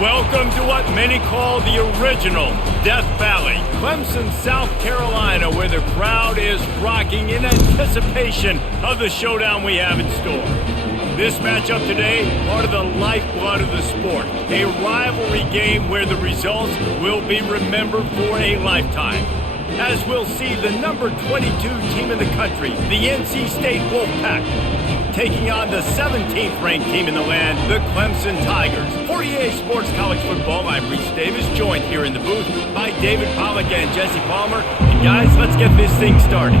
Welcome to what many call the original Death Valley, Clemson, South Carolina, where the crowd is rocking in anticipation of the showdown we have in store. This matchup today, part of the lifeblood of the sport, a rivalry game where the results will be remembered for a lifetime. As we'll see the number 22 team in the country, the NC State Wolfpack, taking on the 17th ranked team in the land, the Clemson Tigers. For EA Sports College Football, I'm Reese Davis, joined here in the booth by David Pollack and Jesse Palmer. And guys, let's get this thing started.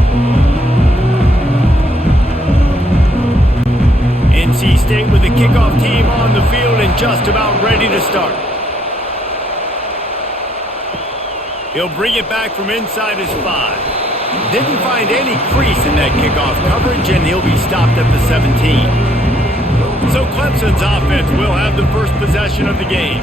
NC State with the kickoff team on the field and just about ready to start. He'll bring it back from inside his 5. Didn't find any crease in that kickoff coverage, and he'll be stopped at the 17. So Clemson's offense will have the first possession of the game.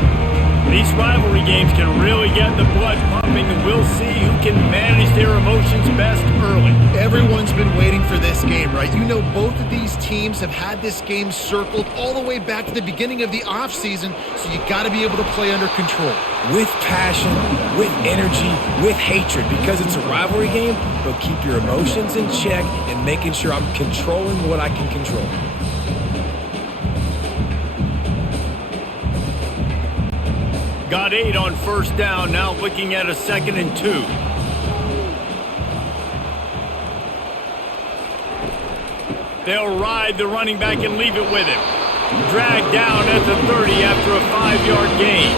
These rivalry games can really get the blood pumping, and we'll see who can manage their emotions best early. Everyone's been waiting for this game, right? You know, both of these teams have had this game circled all the way back to the beginning of the offseason, so you got to be able to play under control. With passion, with energy, with hatred, because it's a rivalry game, but keep your emotions in check and making sure I'm controlling what I can control. Got 8 on first down, now looking at a 2nd and 2. They'll ride the running back and leave it with him. Dragged down at the 30 after a 5-yard gain.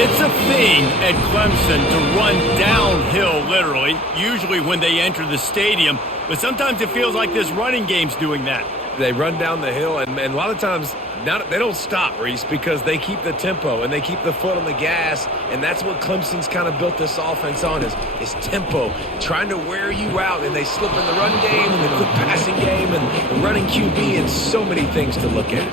It's a thing at Clemson to run downhill, literally, usually when they enter the stadium, but sometimes it feels like this running game's doing that. They run down the hill, and a lot of times they don't stop, Reese, because they keep the tempo and they keep the foot on the gas, and that's what Clemson's kind of built this offense on is tempo, trying to wear you out, and they slip in the run game and the quick passing game and the running QB, and so many things to look at.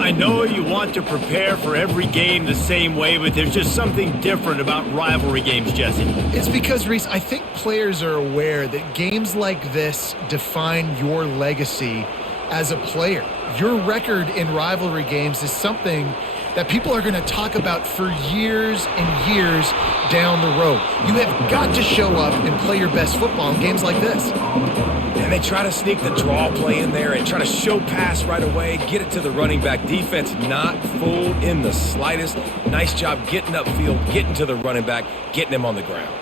I know you want to prepare for every game the same way, but there's just something different about rivalry games, Jesse. It's because, Reese, I think players are aware that games like this define your legacy as a player. Your record in rivalry games is something that people are going to talk about for years and years down the road. You have got to show up and play your best football in games like this. And they try to sneak the draw play in there and try to show pass right away, get it to the running back. Defense not fooled in the slightest. Nice job getting upfield, getting to the running back, getting him on the ground.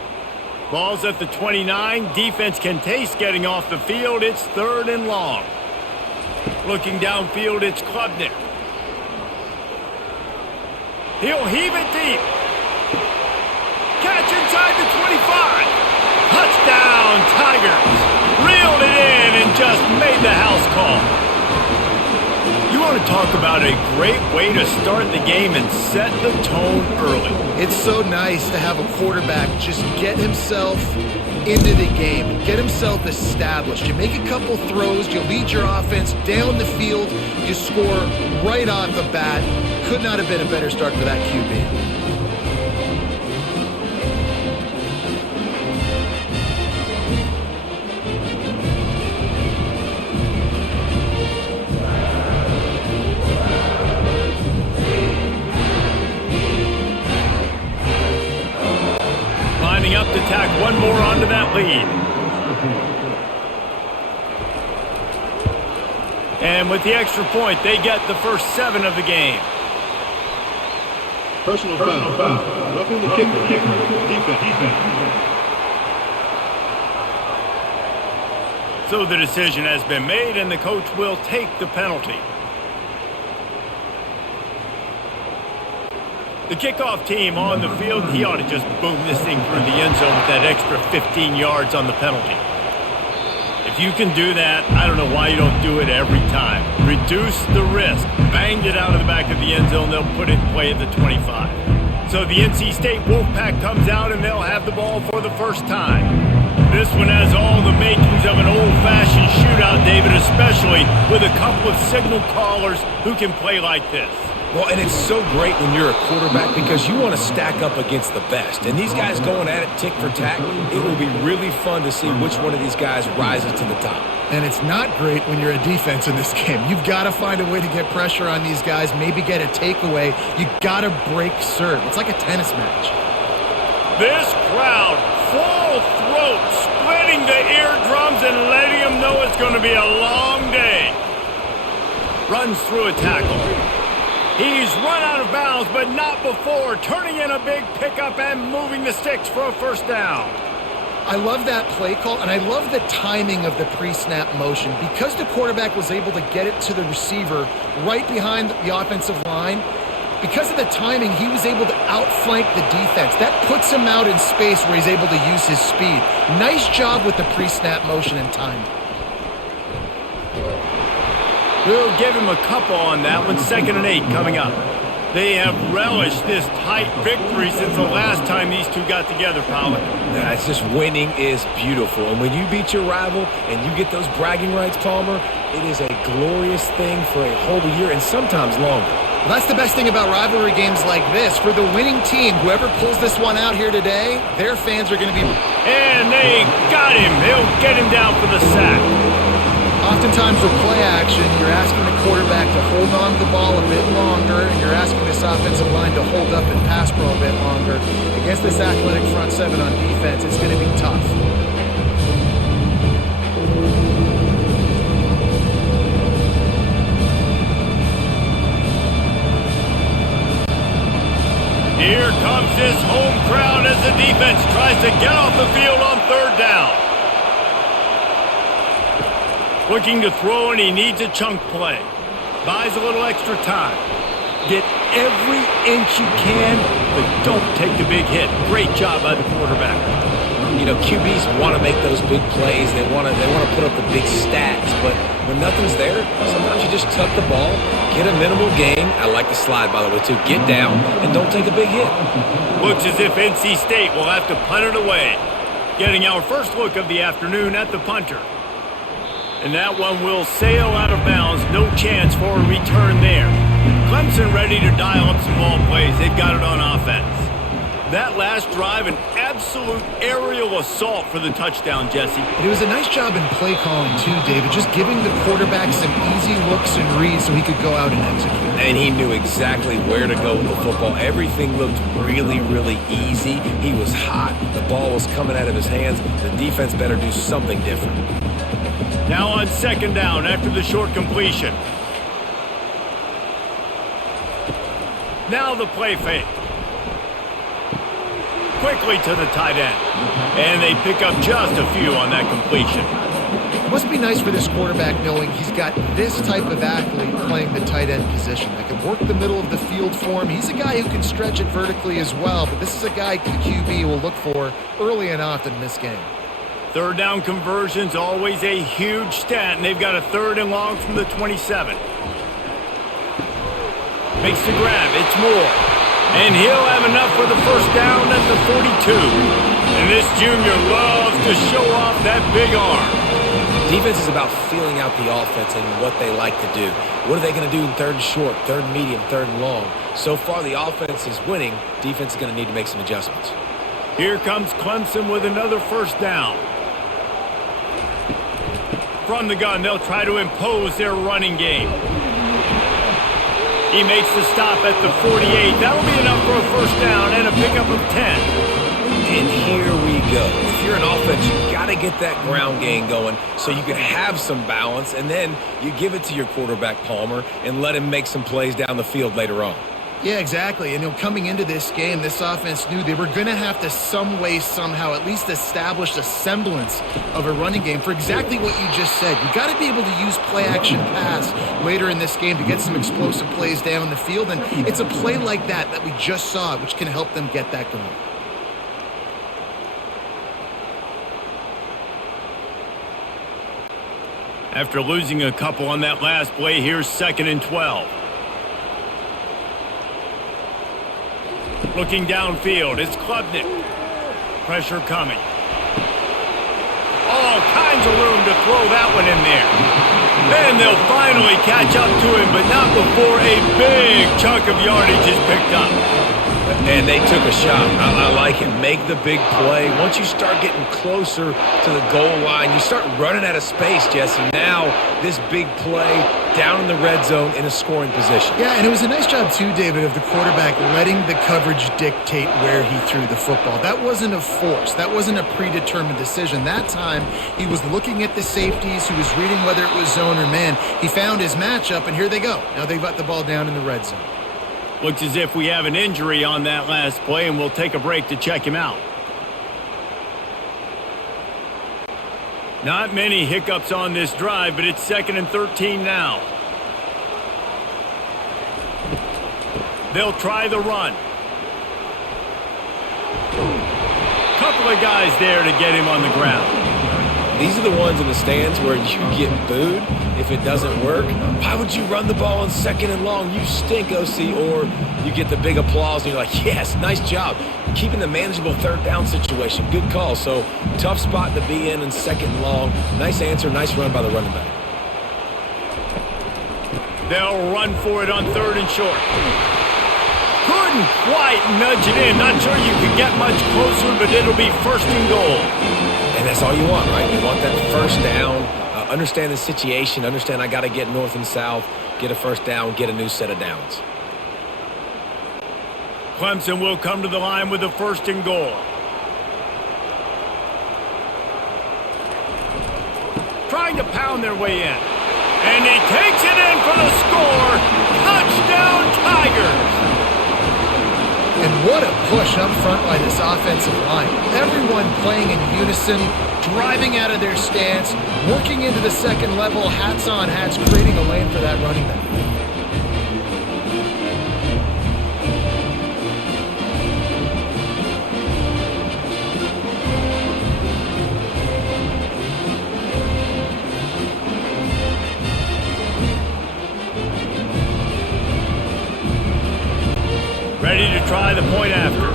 Ball's at the 29. Defense can taste getting off the field. It's 3rd and long. Looking downfield, it's Klubnik. He'll heave it deep. Catch inside the 25. Touchdown, Tigers. Reeled it in and just made the house call. You want to talk about a great way to start the game and set the tone early. It's so nice to have a quarterback just get himself into the game, get himself established. You make a couple throws, you lead your offense down the field, you score right off the bat. Could not have been a better start for that QB. Up to tack one more onto that lead. And with the extra point, they get the first 7 of the game. Personal foul. Roughing the kicker. Defense. So the decision has been made, and the coach will take the penalty. The kickoff team on the field, he ought to just boom this thing through the end zone with that extra 15 yards on the penalty. If you can do that, I don't know why you don't do it every time. Reduce the risk. Banged it out of the back of the end zone, they'll put it in play at the 25. So the NC State Wolfpack comes out and they'll have the ball for the first time. This one has all the makings of an old-fashioned shootout, David, especially with a couple of signal callers who can play like this. Well, and it's so great when you're a quarterback because you want to stack up against the best. And these guys going at it tick for tack, it will be really fun to see which one of these guys rises to the top. And it's not great when you're a defense in this game. You've got to find a way to get pressure on these guys, maybe get a takeaway. You got to break serve. It's like a tennis match. This crowd, full throat, splitting the eardrums and letting them know it's going to be a long day. Runs through a tackle. He's run out of bounds, but not before turning in a big pickup and moving the sticks for a first down. I love that play call, and I love the timing of the pre-snap motion. Because the quarterback was able to get it to the receiver right behind the offensive line, because of the timing, he was able to outflank the defense. That puts him out in space where he's able to use his speed. Nice job with the pre-snap motion and timing. We'll give him a couple on that one. 2nd and 8 coming up. They have relished this tight victory since the last time these two got together, Pollard. It's just winning is beautiful. And when you beat your rival and you get those bragging rights, Palmer, it is a glorious thing for a whole year and sometimes longer. Well, that's the best thing about rivalry games like this. For the winning team, whoever pulls this one out here today, their fans are going to be... And they got him. He'll get him down for the sack. Oftentimes with play action, you're asking the quarterback to hold on to the ball a bit longer, and you're asking this offensive line to hold up and pass pro a bit longer. Against this athletic front seven on defense, it's going to be tough. Here comes this home crowd as the defense tries to get off the field on 3rd down. Looking to throw, and he needs a chunk play. Buys a little extra time. Get every inch you can, but don't take the big hit. Great job by the quarterback. You know, QBs want to make those big plays. They want to put up the big stats. But when nothing's there, sometimes you just tuck the ball, get a minimal gain. I like the slide, by the way, too. Get down and don't take a big hit. Looks as if NC State will have to punt it away. Getting our first look of the afternoon at the punter. And that one will sail out of bounds. No chance for a return there. Clemson ready to dial up some ball plays. They've got it on offense. That last drive, an absolute aerial assault for the touchdown, Jesse. And it was a nice job in play calling too, David. Just giving the quarterback some easy looks and reads so he could go out and execute. And he knew exactly where to go with the football. Everything looked really, really easy. He was hot. The ball was coming out of his hands. The defense better do something different. Now on 2nd down after the short completion. Now the play fake. Quickly to the tight end. And they pick up just a few on that completion. It must be nice for this quarterback knowing he's got this type of athlete playing the tight end position that can work the middle of the field for him. He's a guy who can stretch it vertically as well, but this is a guy the QB will look for early and often in this game. 3rd down conversion's always a huge stat, and they've got a 3rd and long from the 27. Makes the grab. It's Moore. And he'll have enough for the first down at the 42. And this junior loves to show off that big arm. Defense is about feeling out the offense and what they like to do. What are they going to do in 3rd and short, 3rd and medium, 3rd and long? So far, the offense is winning. Defense is going to need to make some adjustments. Here comes Clemson with another first down. From the gun, they'll try to impose their running game. He makes the stop at the 48. That'll be enough for a first down and a pickup of 10. And here we go. If you're an offense, you got to get that ground game going so you can have some balance, and then you give it to your quarterback, Palmer, and let him make some plays down the field later on. Yeah, exactly. And coming into this game, this offense knew they were going to have to some way, somehow, at least establish a semblance of a running game for exactly what you just said. You got to be able to use play-action pass later in this game to get some explosive plays down the field, and it's a play like that we just saw, which can help them get that going. After losing a couple on that last play, here's 2nd and 12. Looking downfield, it's Klubnik. Pressure coming. All kinds of room to throw that one in there. And they'll finally catch up to him, but not before a big chunk of yardage is picked up. And they took a shot. I like it. Make the big play. Once you start getting closer to the goal line, you start running out of space, Jesse. Now, this big play down in the red zone in a scoring position. Yeah, and it was a nice job, too, David, of the quarterback letting the coverage dictate where he threw the football. That wasn't a force. That wasn't a predetermined decision. That time, he was looking at the safeties. He was reading whether it was zone or man. He found his matchup, and here they go. Now they've got the ball down in the red zone. Looks as if we have an injury on that last play, and we'll take a break to check him out. Not many hiccups on this drive, but it's 2nd and 13 now. They'll try the run. Couple of guys there to get him on the ground. These are the ones in the stands where you get booed if it doesn't work. Why would you run the ball on 2nd and long? You stink, OC. Or you get the big applause and you're like, yes, nice job. Keeping the manageable 3rd down situation. Good call. So tough spot to be in 2nd and long. Nice answer, nice run by the running back. They'll run for it on 3rd and short. Couldn't quite nudge it in. Not sure you could get much closer, but it'll be 1st and goal. And that's all you want, right? You want that 1st down, understand the situation, understand I got to get north and south, get a 1st down, get a new set of downs. Clemson will come to the line with a 1st and goal. Trying to pound their way in. And he takes it in for the score. Touchdown, Tigers! And what a push up front by this offensive line. Everyone playing in unison, driving out of their stance, working into the 2nd level, hats on hats, creating a lane for that running back. Ready to try the point after.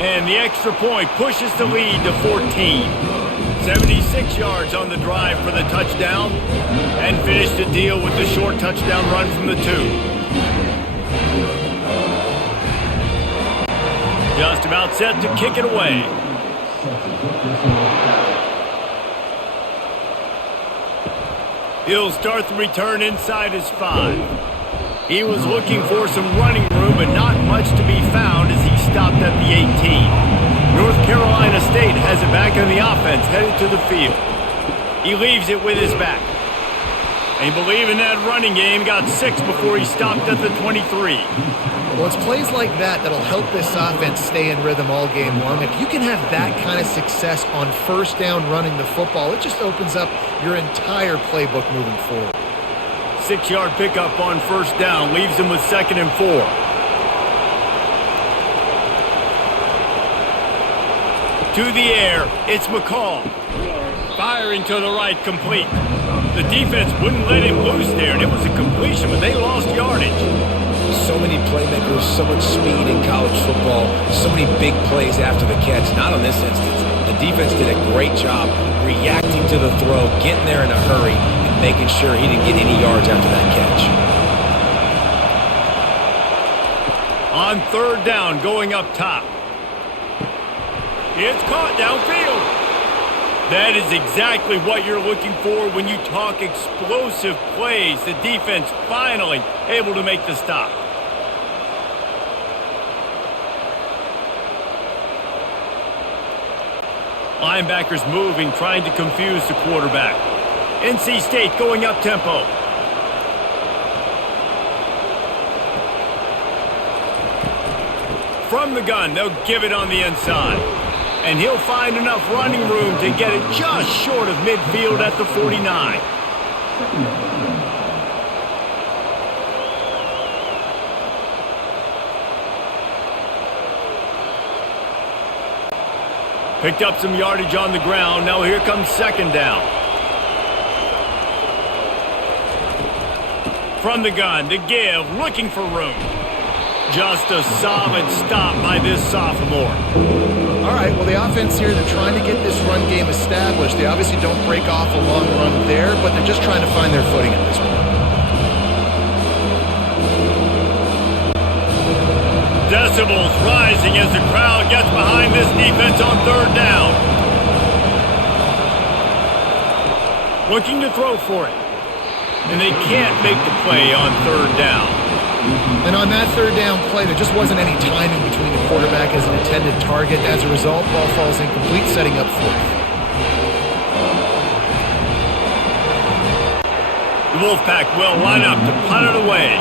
And the extra point pushes the lead to 14. 76 yards on the drive for the touchdown. And finished the deal with the short touchdown run from the 2. Just about set to kick it away. He'll start the return inside his 5. He was looking for some running room, but not much to be found as he stopped at the 18. North Carolina State has it back on the offense, headed to the field. He leaves it with his back. And he believed in that running game, got 6 before he stopped at the 23. Well, it's plays like that that'll help this offense stay in rhythm all game long. If you can have that kind of success on 1st down running the football, it just opens up your entire playbook moving forward. 6-yard pickup on 1st down, leaves him with 2nd and 4. To the air, it's McCall. Firing to the right, complete. The defense wouldn't let him loose there, and it was a completion, but they lost yardage. So many playmakers, so much speed in college football, so many big plays after the catch. Not on this instance. The defense did a great job reacting to the throw, getting there in a hurry, and making sure he didn't get any yards after that catch. On 3rd down, going up top. It's caught downfield. That is exactly what you're looking for when you talk explosive plays. The defense finally able to make the stop. Linebackers moving, trying to confuse the quarterback. NC State going up tempo. From the gun, they'll give it on the inside. And he'll find enough running room to get it just short of midfield at the 49. Picked up some yardage on the ground. Now here comes 2nd down. From the gun, to give, looking for room. Just a solid stop by this sophomore. All right, well, the offense here, they're trying to get this run game established. They obviously don't break off a long run there, but they're just trying to find their footing at this point. Decibels rising as the crowd gets behind this defense on third down. Looking to throw for it. And they can't make the play on third down. And on that third down play, there just wasn't any timing between the quarterback as an intended target. As a result, ball falls incomplete, setting up fourth. The Wolfpack will line up to punt it away.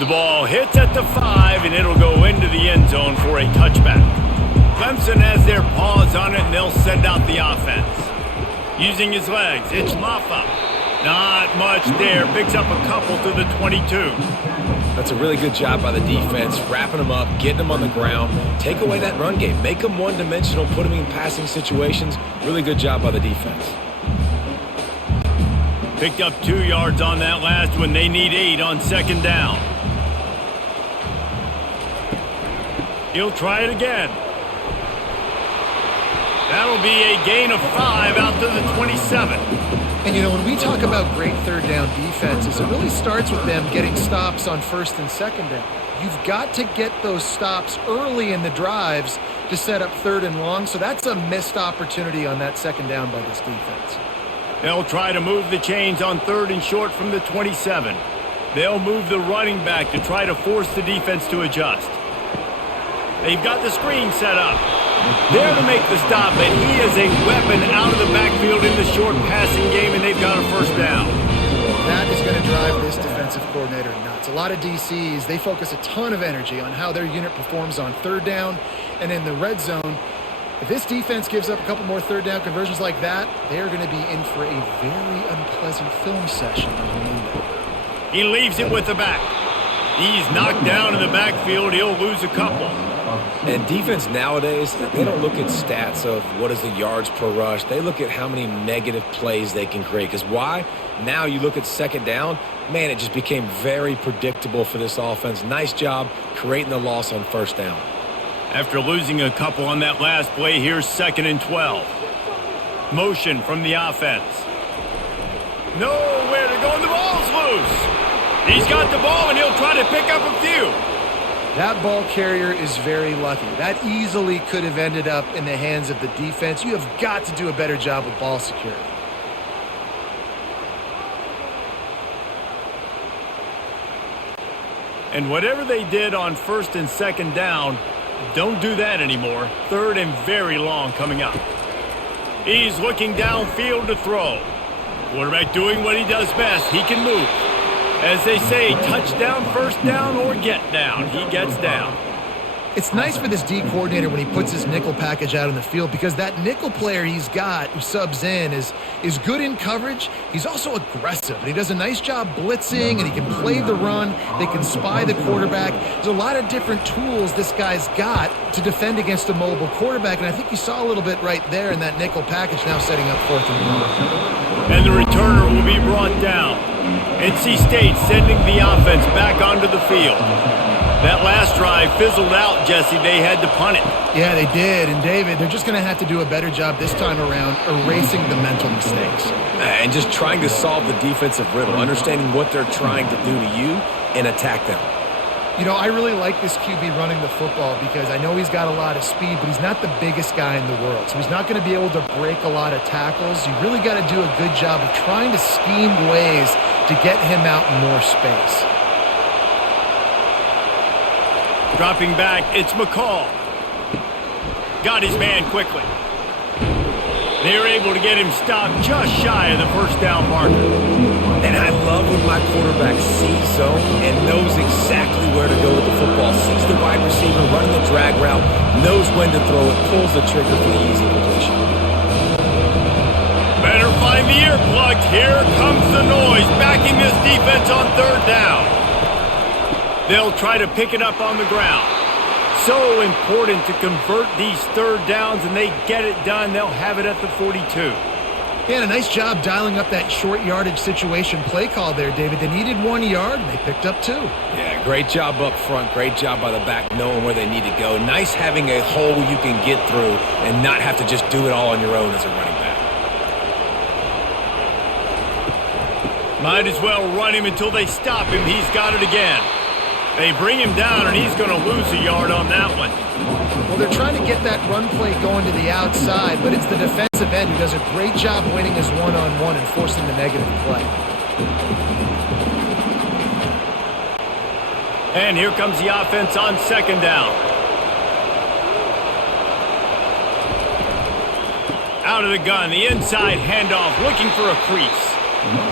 The ball hits at the 5, and it'll go into the end zone for a touchback. Clemson has their paws on it, and they'll send out the offense. Using his legs, it's Maffa. Not much there. Picks up a couple to the 22. That's a really good job by the defense, wrapping them up, getting them on the ground. Take away that run game. Make them one-dimensional, put them in passing situations. Really good job by the defense. Picked up 2 yards on that last one. They need 8 on second down. He'll try it again. That'll be a gain of 5 out to the 27. And, you know, when we talk about great third down defenses, it really starts with them getting stops on first and second down. You've got to get those stops early in the drives to set up third and long, so that's a missed opportunity on that second down by this defense. They'll try to move the chains on third and short from the 27. They'll move the running back to try to force the defense to adjust. They've got the screen set up. There to make the stop, but he is a weapon out of the backfield in the short passing game, and they've got a first down. That is going to drive this defensive coordinator nuts. A lot of DCs, they focus a ton of energy on how their unit performs on third down and in the red zone. If this defense gives up a couple more third down conversions like that, they are going to be in for a very unpleasant film session on Monday. He leaves it with the back. He's knocked down in the backfield. He'll lose a couple. And defense nowadays, they don't look at stats of what is the yards per rush. They look at how many negative plays they can create. Because why? Now you look at second down, man, it just became very predictable for this offense. Nice job creating the loss on first down. After losing a couple on that last play, here's 2nd and 12. Motion from the offense. Nowhere to go, and the ball's loose. He's got the ball, and he'll try to pick up a few. That ball carrier is very lucky. That easily could have ended up in the hands of the defense. You have got to do a better job with ball security. And whatever they did on first and second down, don't do that anymore. Third and very long coming up. He's looking downfield to throw. Quarterback doing what he does best. He can move. As they say, touchdown, first down, or get down. He gets down. It's nice for this D coordinator when he puts his nickel package out in the field because that nickel player he's got who subs in is good in coverage. He's also aggressive, and he does a nice job blitzing, and he can play the run. They can spy the quarterback. There's a lot of different tools this guy's got to defend against a mobile quarterback, and I think you saw a little bit right there in that nickel package now setting up 4th and long. And the returner will be brought down. NC State sending the offense back onto the field. That last drive fizzled out, Jesse. They had to punt it. Yeah, they did. And, David, they're just going to have to do a better job this time around erasing the mental mistakes. And just trying to solve the defensive riddle, understanding what they're trying to do to you and attack them. You know, I really like this QB running the football because I know he's got a lot of speed, but he's not the biggest guy in the world. So he's not going to be able to break a lot of tackles. You really got to do a good job of trying to scheme ways to get him out in more space. Dropping back, it's McCall. Got his man quickly. They're able to get him stopped just shy of the first down marker. And I love when my quarterback sees zone and knows exactly where to go with the football. Sees the wide receiver running the drag route, knows when to throw it, pulls the trigger for the easy completion. Better find the earplugs. Here comes the noise, backing this defense on third down. They'll try to pick it up on the ground. So important to convert these third downs, and they get it done. They'll have it at the 42. Yeah, and a nice job dialing up that short yardage situation play call there, David. They needed 1 yard, and they picked up 2. Yeah, great job up front. Great job by the back knowing where they need to go. Nice having a hole you can get through and not have to just do it all on your own as a running back. Might as well run him until they stop him. He's got it again. They bring him down, and he's going to lose a yard on that one. Well, they're trying to get that run play going to the outside, but it's the defensive end who does a great job winning his one-on-one and forcing the negative play. And here comes the offense on second down. Out of the gun, the inside handoff, looking for a crease.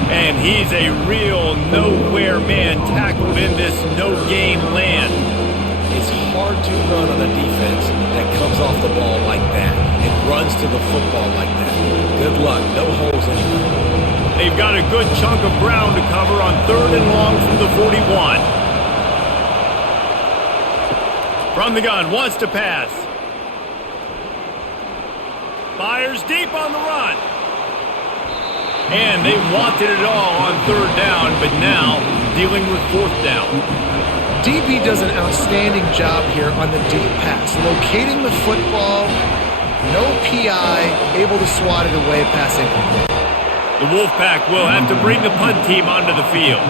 And he's a real nowhere man tackled in this no-gain land. It's hard to run on a defense that comes off the ball like that and runs to the football like that. Good luck. No holes anywhere. They've got a good chunk of ground to cover on third and long from the 41. From the gun, wants to pass. Fires deep on the run. And they wanted it all on third down, but now dealing with fourth down. DB does an outstanding job here on the deep pass, locating the football, no PI, able to swat it away, pass incomplete. The Wolfpack will have to bring the punt team onto the field.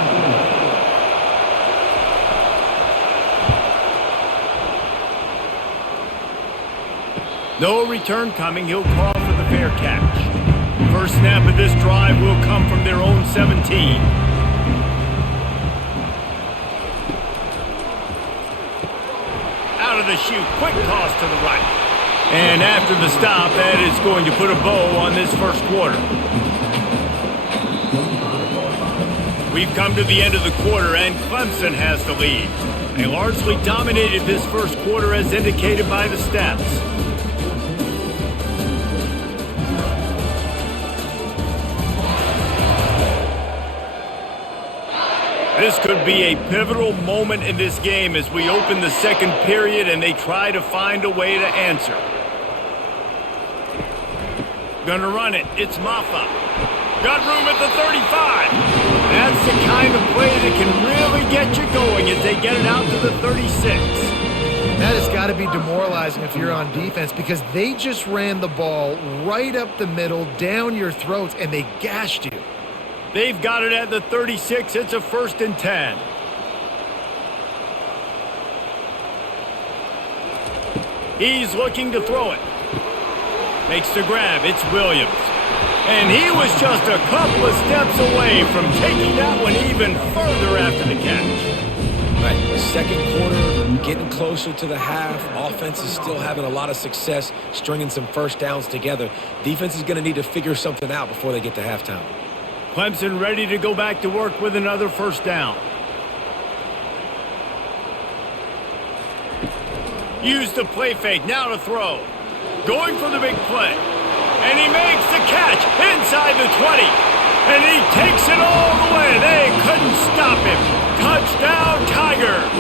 No return coming. He'll call for the fair catch. First snap of this drive will come from their own 17. Out of the chute, quick toss to the right. And after the stop, that is going to put a bow on this first quarter. We've come to the end of the quarter, and Clemson has the lead. They largely dominated this first quarter as indicated by the stats. This could be a pivotal moment in this game as we open the second period and they try to find a way to answer. Gonna run it. It's Maffa. Got room at the 35. That's the kind of play that can really get you going as they get it out to the 36. That has got to be demoralizing if you're on defense because they just ran the ball right up the middle, down your throats, and they gashed you. They've got it at the 36. It's a 1st and 10. He's looking to throw it. Makes the grab. It's Williams. And he was just a couple of steps away from taking that one even further after the catch. Right, second quarter, getting closer to the half. Offense is still having a lot of success stringing some first downs together. Defense is going to need to figure something out before they get to halftime. Clemson ready to go back to work with another first down. Use the play fake, now to throw. Going for the big play. And he makes the catch inside the 20. And he takes it all the way. They couldn't stop him. Touchdown, Tigers.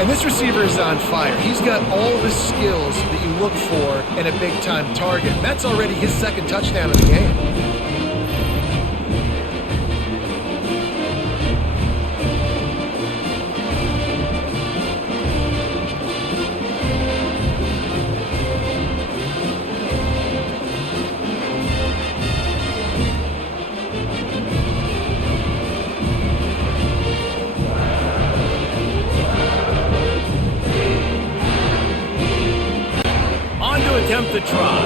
And this receiver is on fire. He's got all the skills that you look for in a big-time target. And that's already his second touchdown of the game. Attempt to try.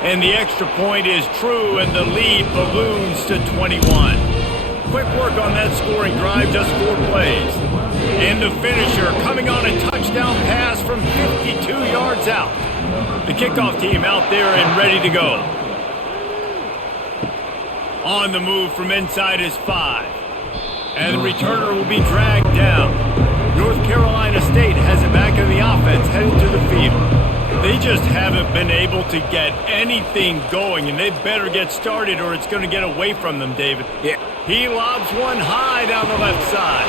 And the extra point is true, and the lead balloons to 21. Quick work on that scoring drive, just 4 plays. And the finisher coming on a touchdown pass from 52 yards out. The kickoff team out there and ready to go. On the move from inside his 5. And the returner will be dragged down. North Carolina State has it back in the offense, headed to the field. They just haven't been able to get anything going, and they better get started or it's going to get away from them, David. Yeah, He lobs one high down the left side.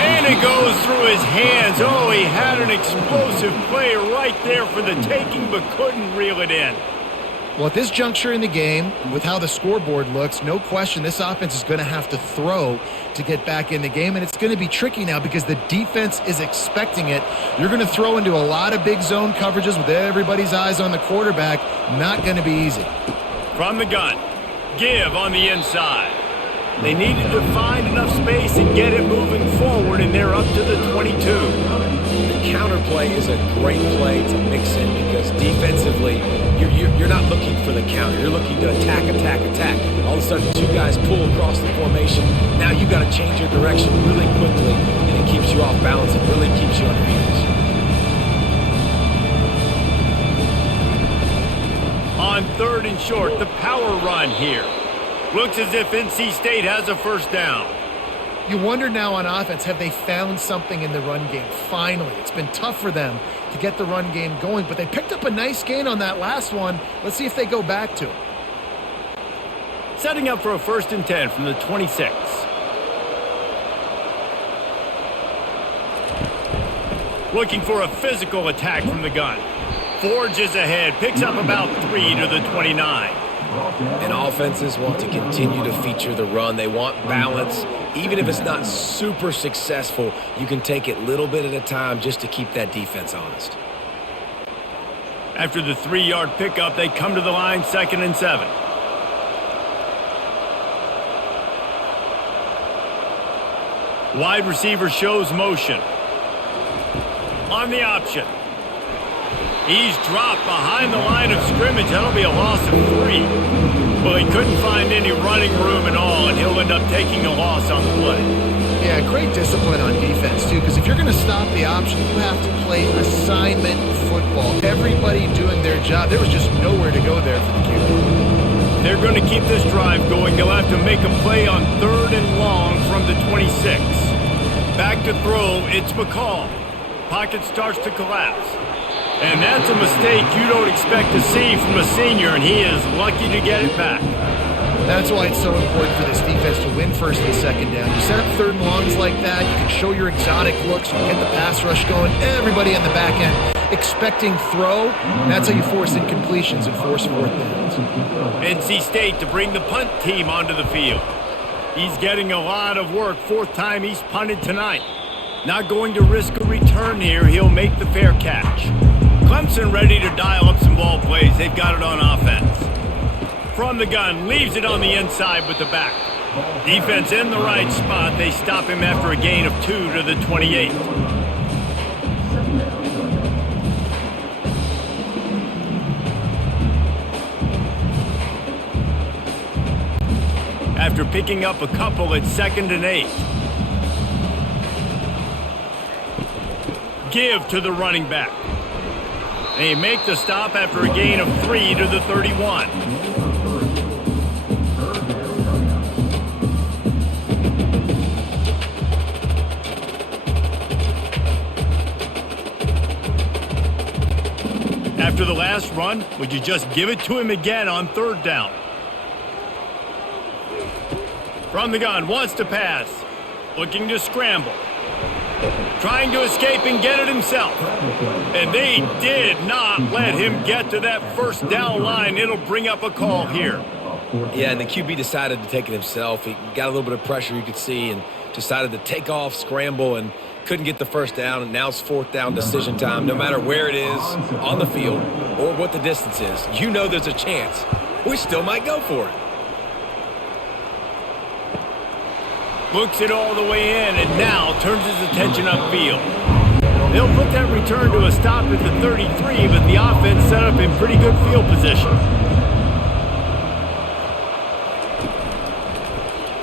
And it goes through his hands. Oh, he had an explosive play right there for the taking, but couldn't reel it in. Well, at this juncture in the game, with how the scoreboard looks, no question this offense is going to have to throw to get back in the game, and it's going to be tricky now because the defense is expecting it. You're going to throw into a lot of big zone coverages with everybody's eyes on the quarterback. Not going to be easy. From the gun, give on the inside. They needed to find enough space and get it moving forward, and they're up to the 22. The counter play is a great play to mix in because defensively, you're not looking for the counter. You're looking to attack. All of a sudden, two guys pull across the formation. Now you got to change your direction really quickly, and it keeps you off balance. It really keeps you on your heels. On 3rd and short, the power run here. Looks as if NC State has a first down. You wonder now on offense, have they found something in the run game? Finally, it's been tough for them to get the run game going, but they picked up a nice gain on that last one. Let's see if they go back to it. Setting up for a 1st and 10 from the 26. Looking for a physical attack from the gun. Forges ahead, picks up about 3 to the 29. And offenses want to continue to feature the run. They want balance. Even if it's not super successful, you can take it little bit at a time just to keep that defense honest. After the 3-yard pickup, they come to the line 2nd and 7. Wide receiver shows motion. On the option. He's dropped behind the line of scrimmage. That'll be a loss of 3. Well, he couldn't find any running room at all, and he'll end up taking a loss on the play. Yeah, great discipline on defense, too, because if you're going to stop the option, you have to play assignment football. Everybody doing their job. There was just nowhere to go there for the QB. They're going to keep this drive going. They'll have to make a play on 3rd and long from the 26. Back to throw, it's McCall. Pocket starts to collapse. And that's a mistake you don't expect to see from a senior, and he is lucky to get it back. That's why it's so important for this defense to win 1st and 2nd down. You set up 3rd and longs like that, you can show your exotic looks, you can get the pass rush going, everybody in the back end expecting throw, and that's how you force incompletions and force 4th downs. NC State to bring the punt team onto the field. He's getting a lot of work, 4th time he's punted tonight. Not going to risk a return here, he'll make the fair catch. Clemson ready to dial up some ball plays. They've got it on offense. From the gun, leaves it on the inside with the back. Defense in the right spot. They stop him after a gain of 2 to the 28. After picking up a couple, it's 2nd and 8. Give to the running back. They make the stop after a gain of 3 to the 31. After the last run, would you just give it to him again on 3rd down? From the gun, wants to pass. Looking to scramble. Trying to escape and get it himself. And they did not let him get to that 1st down line. It'll bring up a call here. Yeah, and the QB decided to take it himself. He got a little bit of pressure, you could see, and decided to take off, scramble, and couldn't get the 1st down. And now it's 4th down decision time. No matter where it is on the field or what the distance is, you know there's a chance we still might go for it. Looks it all the way in, and now turns his attention upfield. They'll put that return to a stop at the 33, but the offense set up in pretty good field position.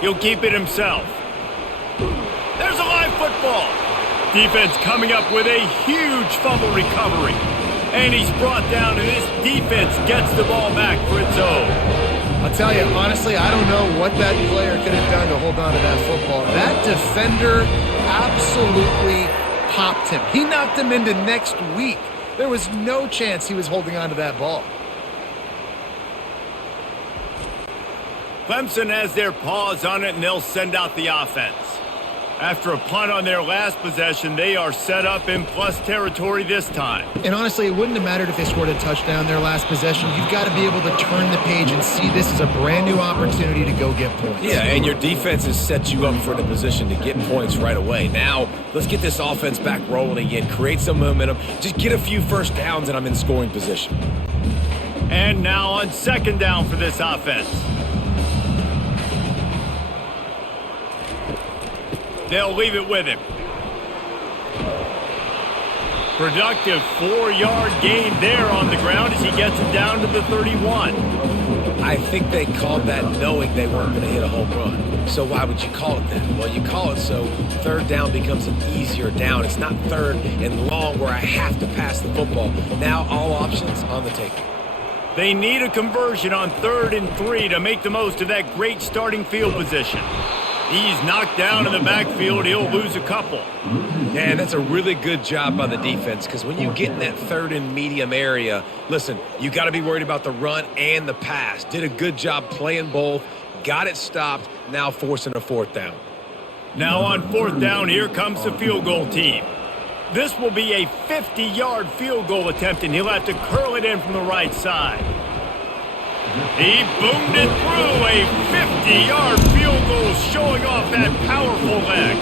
He'll keep it himself. There's a live football. Defense coming up with a huge fumble recovery. And he's brought down, and this defense gets the ball back for its own. I'll tell you, honestly, I don't know what that player could have done to hold on to that football. That defender absolutely popped him. He knocked him into next week. There was no chance he was holding on to that ball. Clemson has their paws on it, and they'll send out the offense. After a punt on their last possession, they are set up in plus territory this time. And honestly, it wouldn't have mattered if they scored a touchdown their last possession. You've got to be able to turn the page and see this as a brand new opportunity to go get points. Yeah, and your defense has set you up for the position to get points right away. Now, let's get this offense back rolling again, create some momentum, just get a few first downs, and I'm in scoring position. And now on second down for this offense. They'll leave it with him. Productive 4-yard gain there on the ground as he gets it down to the 31. I think they called that knowing they weren't going to hit a home run. So why would you call it that? Well, you call it so third down becomes an easier down. It's not third and long where I have to pass the football. Now all options on the table. They need a conversion on 3rd and 3 to make the most of that great starting field position. He's knocked down in the backfield. He'll lose a couple. Yeah, that's a really good job by the defense because when you get in that 3rd and medium area, listen, you got to be worried about the run and the pass. Did a good job playing both, got it stopped, now forcing a 4th down. Now on 4th down, here comes the field goal team. This will be a 50-yard field goal attempt, and he'll have to curl it in from the right side. He boomed it through a 50-yard field goal, showing off that powerful leg.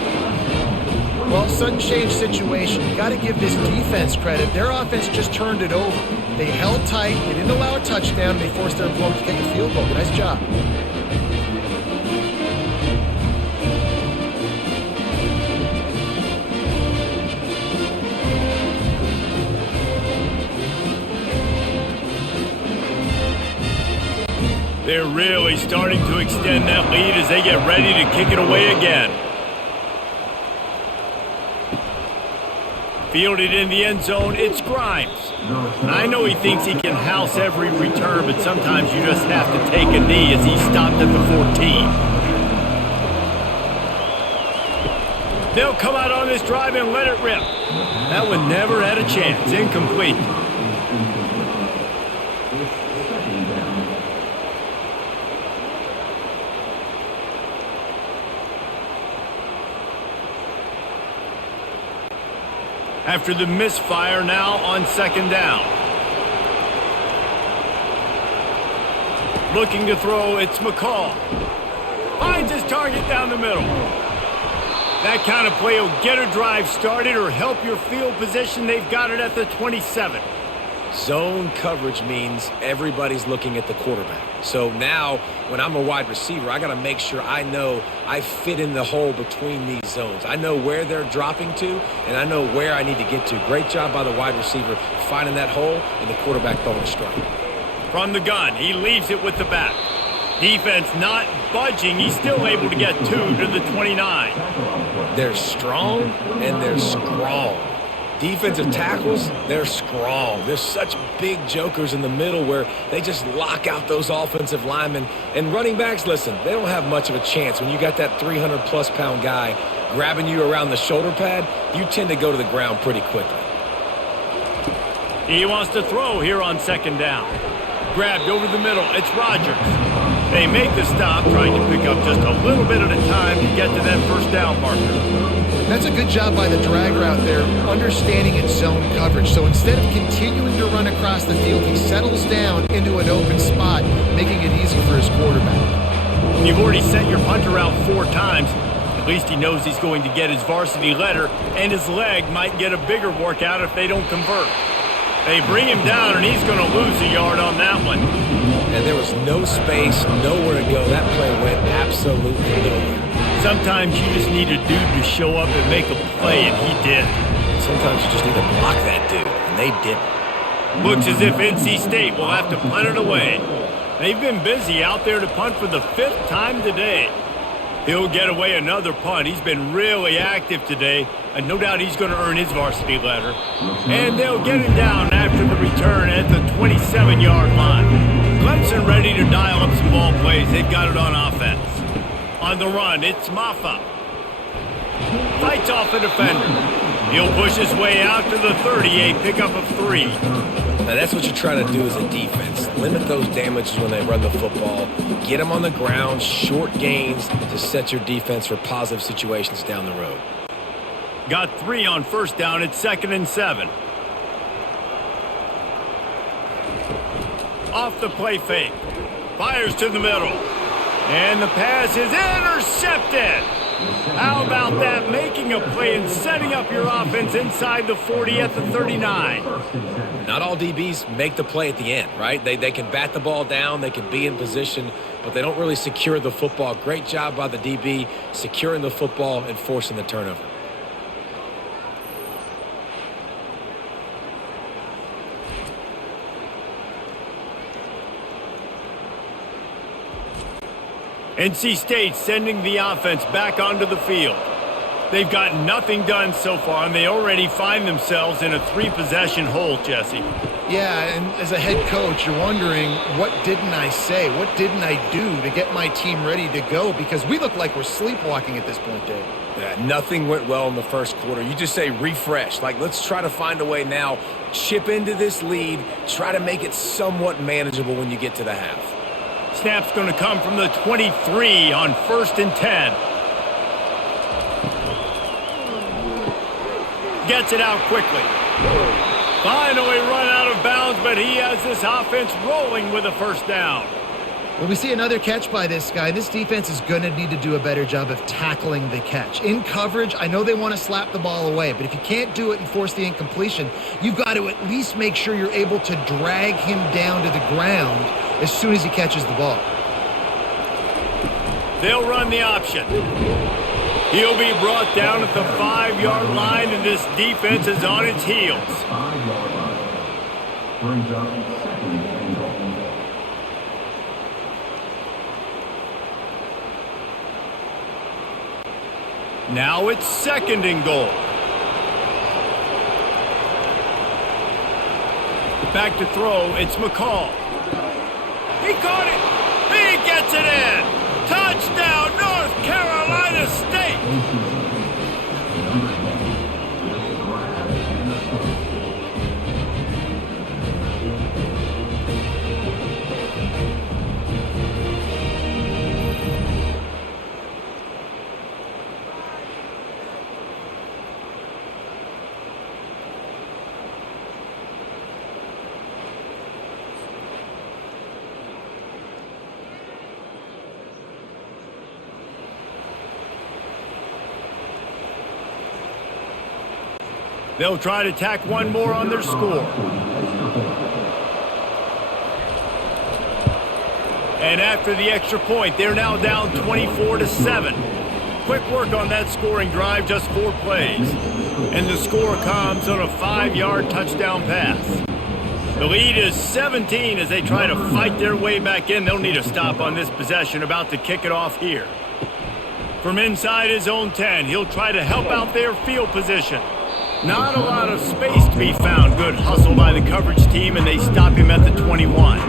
Well, sudden change situation. You got to give this defense credit. Their offense just turned it over. They held tight. They didn't allow a touchdown. They forced their opponent to kick a field goal. Nice job. They're really starting to extend that lead as they get ready to kick it away again. Fielded in the end zone, it's Grimes. I know he thinks he can house every return, but sometimes you just have to take a knee as he stopped at the 14. They'll come out on this drive and let it rip. That one never had a chance. Incomplete. After the misfire, now on 2nd down. Looking to throw, it's McCall. Finds his target down the middle. That kind of play will get a drive started or help your field position. They've got it at the 27. Zone coverage means everybody's looking at the quarterback. So now, when I'm a wide receiver, I got to make sure I know I fit in the hole between these zones. I know where they're dropping to, and I know where I need to get to. Great job by the wide receiver finding that hole, and the quarterback throwing a strike. From the gun, he leaves it with the back. Defense not budging. He's still able to get 2 to the 29. They're strong, and they're strong. Defensive tackles, they're strong. There's such big jokers in the middle where they just lock out those offensive linemen. And running backs, listen, they don't have much of a chance. When you got that 300-plus pound guy grabbing you around the shoulder pad, you tend to go to the ground pretty quickly. He wants to throw here on 2nd down. Grabbed over the middle, it's Rodgers. They make the stop, trying to pick up just a little bit at a time to get to that 1st down marker. That's a good job by the drag route there, understanding its zone coverage. So instead of continuing to run across the field, he settles down into an open spot, making it easy for his quarterback. You've already sent your punter out 4 times. At least he knows he's going to get his varsity letter, and his leg might get a bigger workout if they don't convert. They bring him down, and he's going to lose a yard on that one. And there was no space, nowhere to go. That play went absolutely nowhere. Sometimes you just need a dude to show up and make a play, and he did. Sometimes you just need to block that dude, and they didn't. Looks as if NC State will have to punt it away. They've been busy out there to punt for the 5th time today. He'll get away another punt. He's been really active today, and no doubt he's going to earn his varsity letter. And they'll get him down after the return at the 27-yard line. Clemson ready to dial up some ball plays. They've got it on offense. On the run, it's Maffa. Fights off a defender. He'll push his way out to the 30, a pickup of 3. Now, that's what you're trying to do as a defense. Limit those damages when they run the football. Get them on the ground, short gains to set your defense for positive situations down the road. Got 3 on first down. It's 2nd and 7. Off the play fake. Fires to the middle. And the pass is intercepted. How about that? Making a play and setting up your offense inside the 40 at the 39. Not all DBs make the play at the end, right? They can bat the ball down, they can be in position, but they don't really secure the football. Great job by the DB securing the football and forcing the turnover. NC State sending the offense back onto the field. They've got nothing done so far, and they already find themselves in a 3-possession hole, Jesse. Yeah, and as a head coach, you're wondering, what didn't I say? What didn't I do to get my team ready to go? Because we look like we're sleepwalking at this point, Dave. Yeah, nothing went well in the first quarter. You just say refresh. Like, let's try to find a way now, chip into this lead, try to make it somewhat manageable when you get to the half. Snap's going to come from the 23 on 1st and 10. Gets it out quickly. Finally run out of bounds, but he has this offense rolling with a first down. When we see another catch by this guy, this defense is going to need to do a better job of tackling the catch. In coverage, I know they want to slap the ball away, but if you can't do it and force the incompletion, you've got to at least make sure you're able to drag him down to the ground as soon as he catches the ball. They'll run the option. He'll be brought down at the 5-yard line, and this defense is on its heels. 5-yard line. Brings up 2nd and goal. Now it's 2nd and goal. Back to throw, it's McCall. He caught it. He gets it in. Touchdown, North Carolina State. They'll try to tack one more on their score. And after the extra point, they're now down 24-7. Quick work on that scoring drive, just 4 plays. And the score comes on a 5-yard touchdown pass. The lead is 17 as they try to fight their way back in. They'll need a stop on this possession, about to kick it off here. From inside his own 10, he'll try to help out their field position. Not a lot of space to be found. Good hustle by the coverage team, and they stop him at the 21.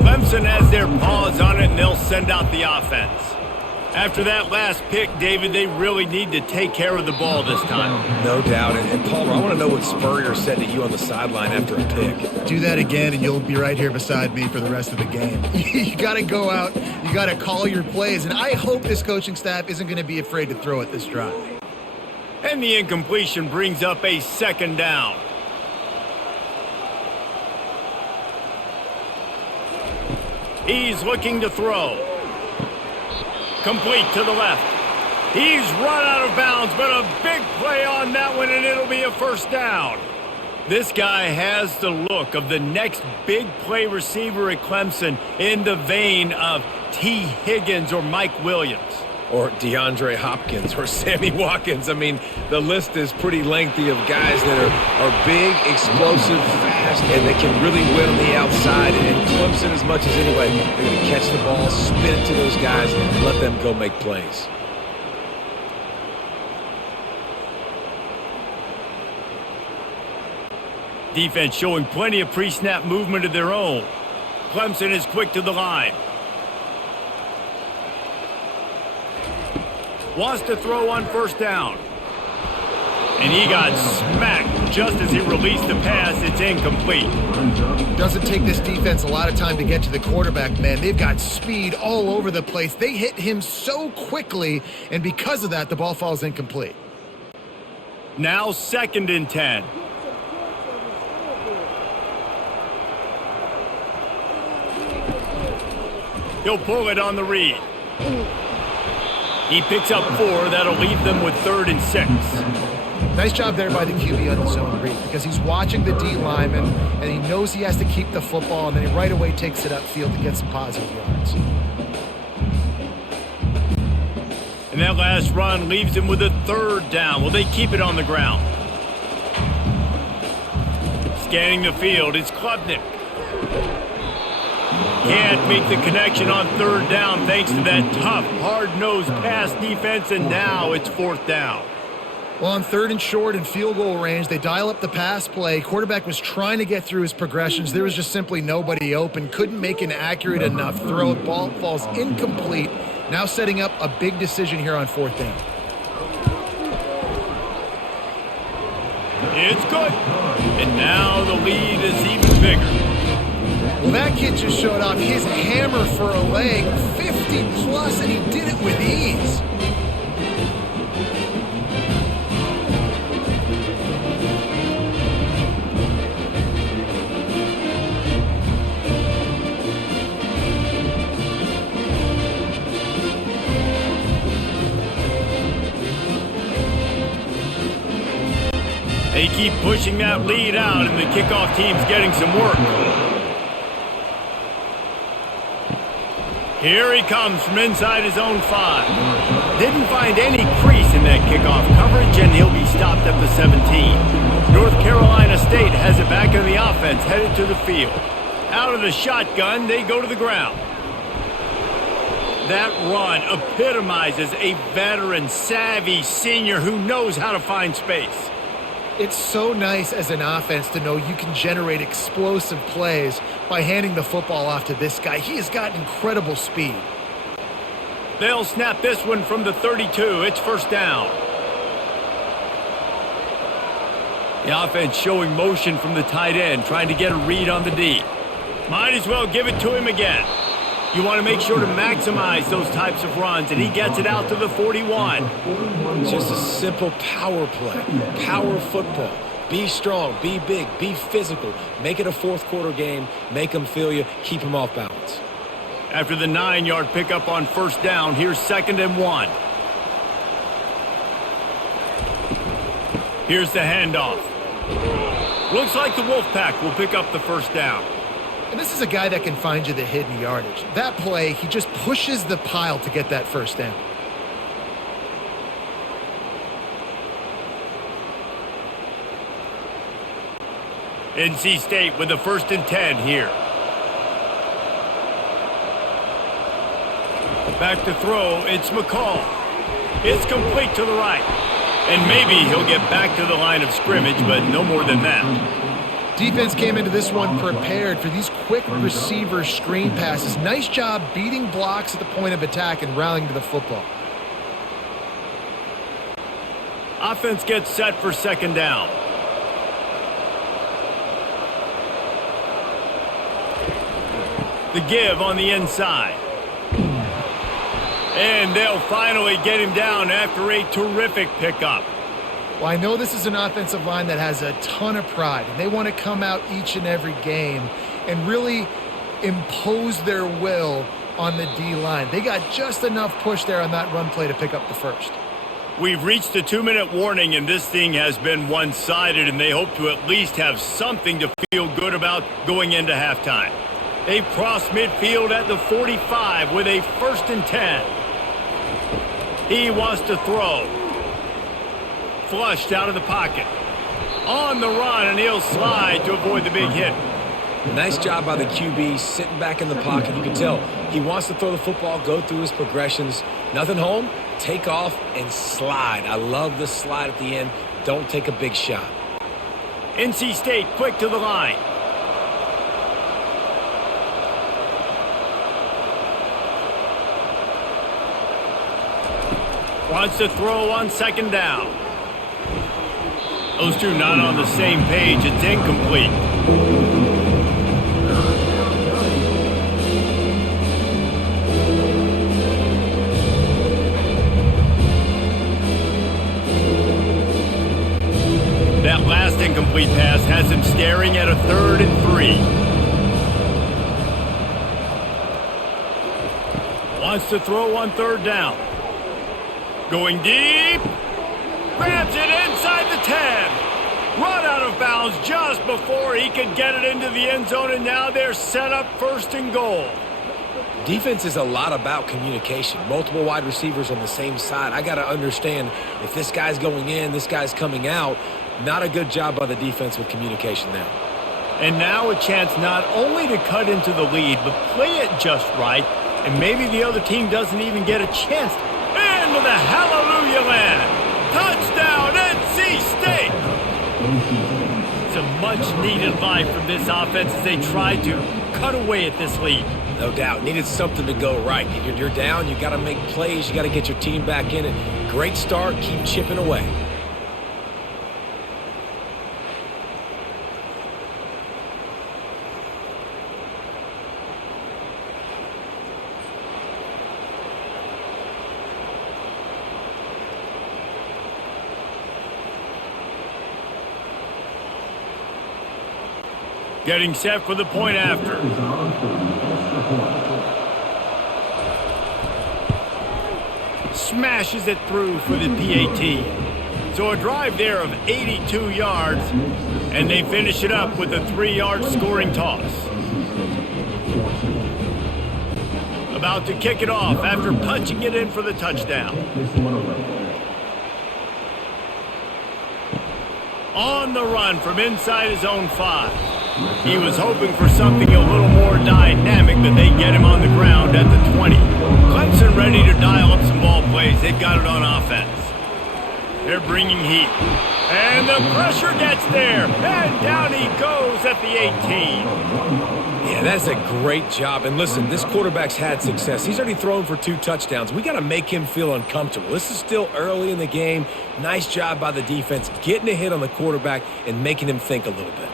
Clemson has their paws on it, and they'll send out the offense. After that last pick, David, they really need to take care of the ball this time. No doubt. And Palmer, I want to know what Spurrier said to you on the sideline after a pick. Do that again, and you'll be right here beside me for the rest of the game. You got to go out. You got to call your plays, and I hope this coaching staff isn't going to be afraid to throw it this drive. And the incompletion brings up a 2nd down. He's looking to throw. Complete to the left. He's run out of bounds, but a big play on that one, and it'll be a first down. This guy has the look of the next big play receiver at Clemson, in the vein of T. Higgins or Mike Williams. Or DeAndre Hopkins or Sammy Watkins. I mean, the list is pretty lengthy of guys that are big, explosive, fast, and they can really win on the outside. And Clemson, as much as anybody, they're going to catch the ball, spin it to those guys, and let them go make plays. Defense showing plenty of pre-snap movement of their own. Clemson is quick to the line. Wants to throw on first down. And he got smacked just as he released the pass, it's incomplete. Doesn't take this defense a lot of time to get to the quarterback, man. They've got speed all over the place. They hit him so quickly, and because of that, the ball falls incomplete. Now 2nd and 10. He'll pull it on the read. He picks up 4. That'll leave them with 3rd and 6. Nice job there by the QB on the zone read because he's watching the D lineman and he knows he has to keep the football, and then he right away takes it upfield to get some positive yards. And that last run leaves him with a 3rd down. Will they keep it on the ground? Scanning the field, it's Klubnik. Can't make the connection on 3rd down thanks to that tough, hard-nosed pass defense, and now it's 4th down. Well, on 3rd and short and field goal range, they dial up the pass play. Quarterback was trying to get through his progressions. There was just simply nobody open. Couldn't make an accurate enough throw. Ball falls incomplete. Now setting up a big decision here on 4th down. It's good. And now the lead is even bigger. Well, that kid just showed off his hammer for a leg, 50 plus, and he did it with ease. They keep pushing that lead out, and the kickoff team's getting some work. Here he comes from inside his own 5. Didn't find any crease in that kickoff coverage, and he'll be stopped at the 17. North Carolina State has it back in the offense, headed to the field. Out of the shotgun, they go to the ground. That run epitomizes a veteran, savvy senior who knows how to find space. It's so nice as an offense to know you can generate explosive plays by handing the football off to this guy. He has got incredible speed. They'll snap this one from the 32. It's 1st down. The offense showing motion from the tight end, trying to get a read on the D. Might as well give it to him again. You want to make sure to maximize those types of runs, and he gets it out to the 41. Just a simple power play, power football. Be strong, be big, be physical. Make it a 4th quarter game. Make them feel you. Keep them off balance. After the 9-yard pickup on 1st down, here's 2nd and 1. Here's the handoff. Looks like the Wolfpack will pick up the 1st down. And this is a guy that can find you the hidden yardage. That play, he just pushes the pile to get that 1st down. NC State with the 1st and 10 here. Back to throw, it's McCall. It's complete to the right. And maybe he'll get back to the line of scrimmage, but no more than that. Defense came into this one prepared for these quick receiver screen passes. Nice job beating blocks at the point of attack and rallying to the football. Offense gets set for 2nd down. The give on the inside. And they'll finally get him down after a terrific pickup. Well, I know this is an offensive line that has a ton of pride, and they want to come out each and every game and really impose their will on the D-line. They got just enough push there on that run play to pick up the 1st. We've reached the 2-minute warning, and this thing has been one-sided, and they hope to at least have something to feel good about going into halftime. They've crossed midfield at the 45 with a 1st and 10. He wants to throw. Flushed out of the pocket. On the run, and he'll slide to avoid the big hit. Nice job by the QB sitting back in the pocket. You can tell he wants to throw the football, go through his progressions. Nothing home, take off, and slide. I love the slide at the end. Don't take a big shot. NC State quick to the line. Wants to throw on 2nd down. Those two not on the same page. It's incomplete. That last incomplete pass has him staring at a 3rd and 3. Wants to throw on 3rd down. Going deep. Grabs it inside the 10. Run out of bounds just before he could get it into the end zone, and now they're set up 1st and goal. Defense is a lot about communication. Multiple wide receivers on the same side. I got to understand if this guy's going in, this guy's coming out. Not a good job by the defense with communication there. And now a chance not only to cut into the lead, but play it just right, and maybe the other team doesn't even get a chance. Into the hallelujah land. Touchdown, NC State. It's a much-needed life from this offense as they try to cut away at this lead. No doubt. Needed something to go right. You're down. You got to make plays. You got to get your team back in it. Great start. Keep chipping away. Getting set for the point after. Smashes it through for the PAT. So a drive there of 82 yards, and they finish it up with a 3-yard scoring toss. About to kick it off after punching it in for the touchdown. On the run from inside his own 5. He was hoping for something a little more dynamic, but they get him on the ground at the 20. Clemson ready to dial up some ball plays. They've got it on offense. They're bringing heat. And the pressure gets there. And down he goes at the 18. Yeah, that's a great job. And listen, this quarterback's had success. He's already thrown for 2 touchdowns. We got to make him feel uncomfortable. This is still early in the game. Nice job by the defense, getting a hit on the quarterback and making him think a little bit.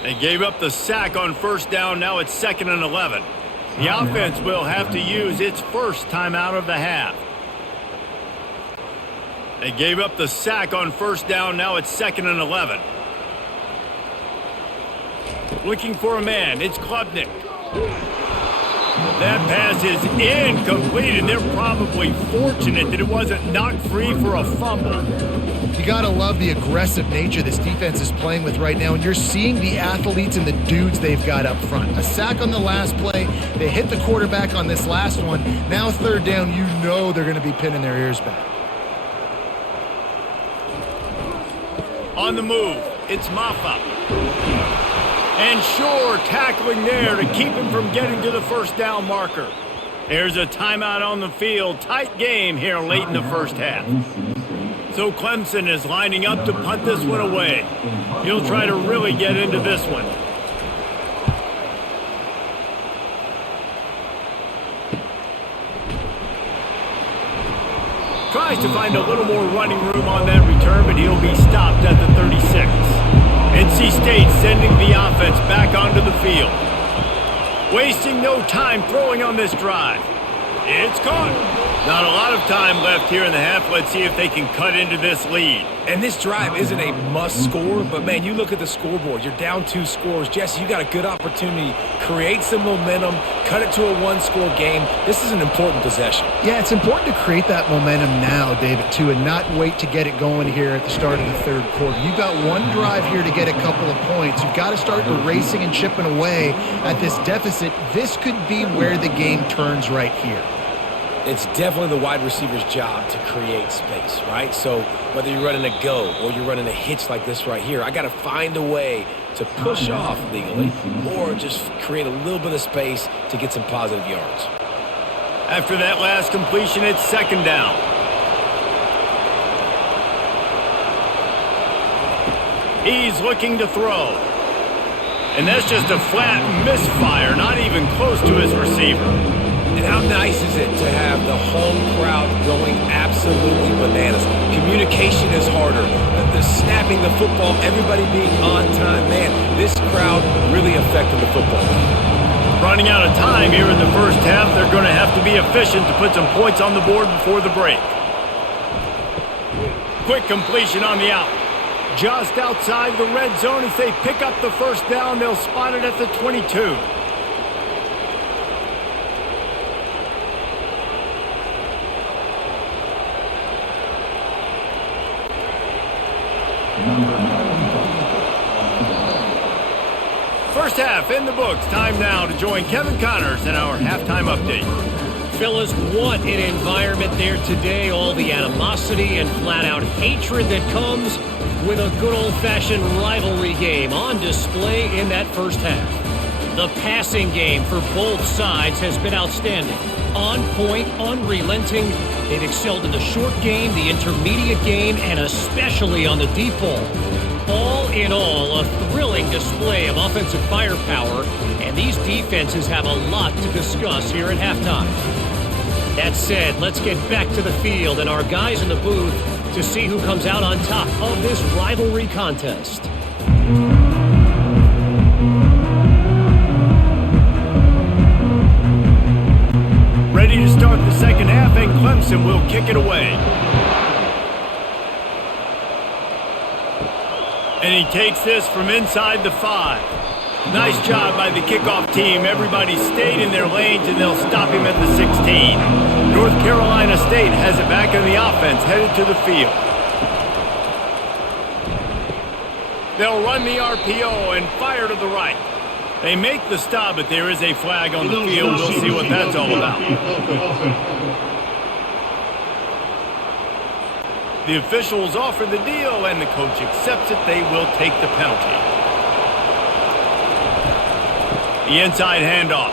They gave up the sack on 1st down. Now it's 2nd and 11. The offense will have to use its first timeout of the half. They gave up the sack on 1st down. Now it's 2nd and 11. Looking for a man. It's Klubnik. That pass is incomplete, and they're probably fortunate that it wasn't knocked free for a fumble. You got to love the aggressive nature this defense is playing with right now, and you're seeing the athletes and the dudes they've got up front. A sack on the last play. They hit the quarterback on this last one. Now 3rd down, you know they're going to be pinning their ears back. On the move, it's Maffa. And sure, tackling there to keep him from getting to the 1st down marker. There's a timeout on the field. Tight game here late in the 1st half. So Clemson is lining up to punt this one away. He'll try to really get into this one. Tries to find a little more running room on that return, but he'll be stopped at the 36. NC State sending the offense back onto the field. Wasting no time throwing on this drive. It's caught. Not a lot of time left here in the half. Let's see if they can cut into this lead. And this drive isn't a must score, but man, you look at the scoreboard. You're down 2 scores. Jesse, you got a good opportunity. Create some momentum. Cut it to a 1-score game. This is an important possession. Yeah, it's important to create that momentum now, David, too, and not wait to get it going here at the start of the 3rd quarter. You've got one drive here to get a couple of points. You've got to start erasing and chipping away at this deficit. This could be where the game turns right here. It's definitely the wide receiver's job to create space, right? So whether you're running a go or you're running a hitch like this right here, I got to find a way to push off legally or just create a little bit of space to get some positive yards. After that last completion, it's 2nd down. He's looking to throw. And that's just a flat misfire, not even close to his receiver. And how nice is it to have the home crowd going absolutely bananas? Communication is harder. The snapping the football, everybody being on time. Man, this crowd really affected the football game. Running out of time here in the first half. They're going to have to be efficient to put some points on the board before the break. Quick completion on the out. Just outside the red zone. If they pick up the first down, they'll spot it at the 22. First half in the books. Time now to join Kevin Connors in our halftime update. Fellas, what an environment there today. All the animosity and flat-out hatred that comes with a good old-fashioned rivalry game on display in that first half. The passing game for both sides has been outstanding. On point, unrelenting. They've excelled in the short game, the intermediate game, and especially on the deep ball. All in all, a thrilling display of offensive firepower, and these defenses have a lot to discuss here at halftime. That said, let's get back to the field and our guys in the booth to see who comes out on top of this rivalry contest. Ready to start the second half, and Clemson will kick it away. And he takes this from inside the 5. Nice job by the kickoff team. Everybody stayed in their lanes, and they'll stop him at the 16. North Carolina State has it back in the offense, headed to the field. They'll run the RPO and fire to the right. They make the stop, but there is a flag on the field. We'll see what that's all about. The officials offer the deal, and the coach accepts it. They will take the penalty. The inside handoff.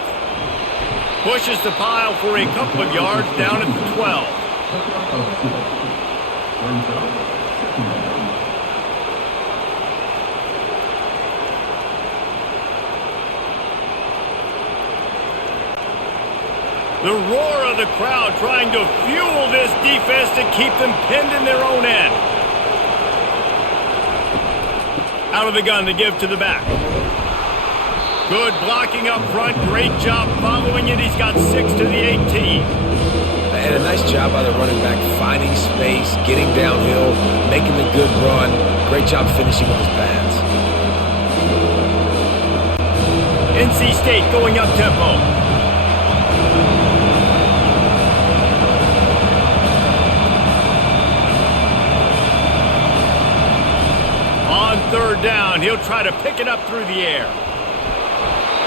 Pushes the pile for a couple of yards down at the 12. The roar of the crowd trying to fuel this defense to keep them pinned in their own end. Out of the gun to give to the back. Good blocking up front. Great job following it. He's got 6 to the 18. And a nice job by the running back, finding space, getting downhill, making the good run. Great job finishing with his pads. NC State going up tempo. On third down, he'll try to pick it up through the air.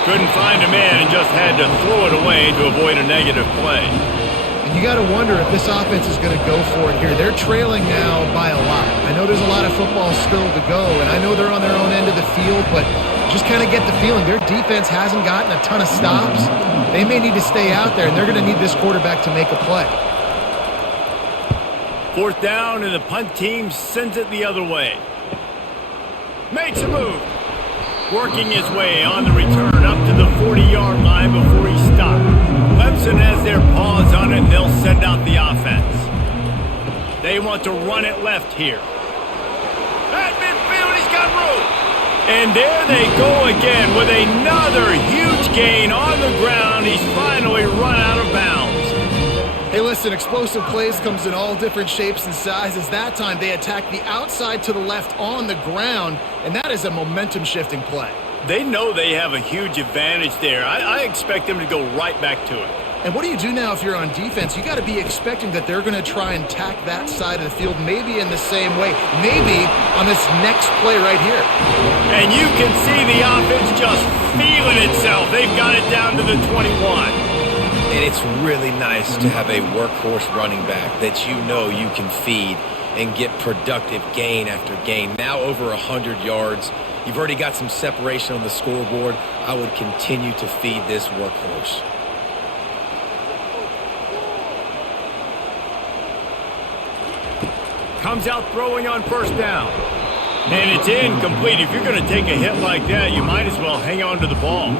Couldn't find a man and just had to throw it away to avoid a negative play. And you got to wonder if this offense is going to go for it here. They're trailing now by a lot. I know there's a lot of football still to go, and I know they're on their own end of the field, but just kind of get the feeling their defense hasn't gotten a ton of stops. They may need to stay out there, and they're going to need this quarterback to make a play. Fourth down, and the punt team sends it the other way. Makes a move. Working his way on the return up to the 40-yard line before he stopped. Clemson has their paws on it, and they'll send out the offense. They want to run it left here. At midfield, he's got room. And there they go again with another huge gain on the ground. He's finally run out of bounds. Hey, listen, explosive plays comes in all different shapes and sizes. That time they attack the outside to the left on the ground, and that is a momentum-shifting play. They know they have a huge advantage there. I expect them to go right back to it. And what do you do now if you're on defense? You got to be expecting that they're going to try and tack that side of the field, maybe in the same way, maybe on this next play right here. And you can see the offense just feeling itself. They've got it down to the 21. And it's really nice to have a workhorse running back that you know you can feed and get productive gain after gain. Now over 100 yards. You've already got some separation on the scoreboard. I would continue to feed this workhorse. Comes out throwing on first down. And it's incomplete. If you're going to take a hit like that, you might as well hang on to the ball.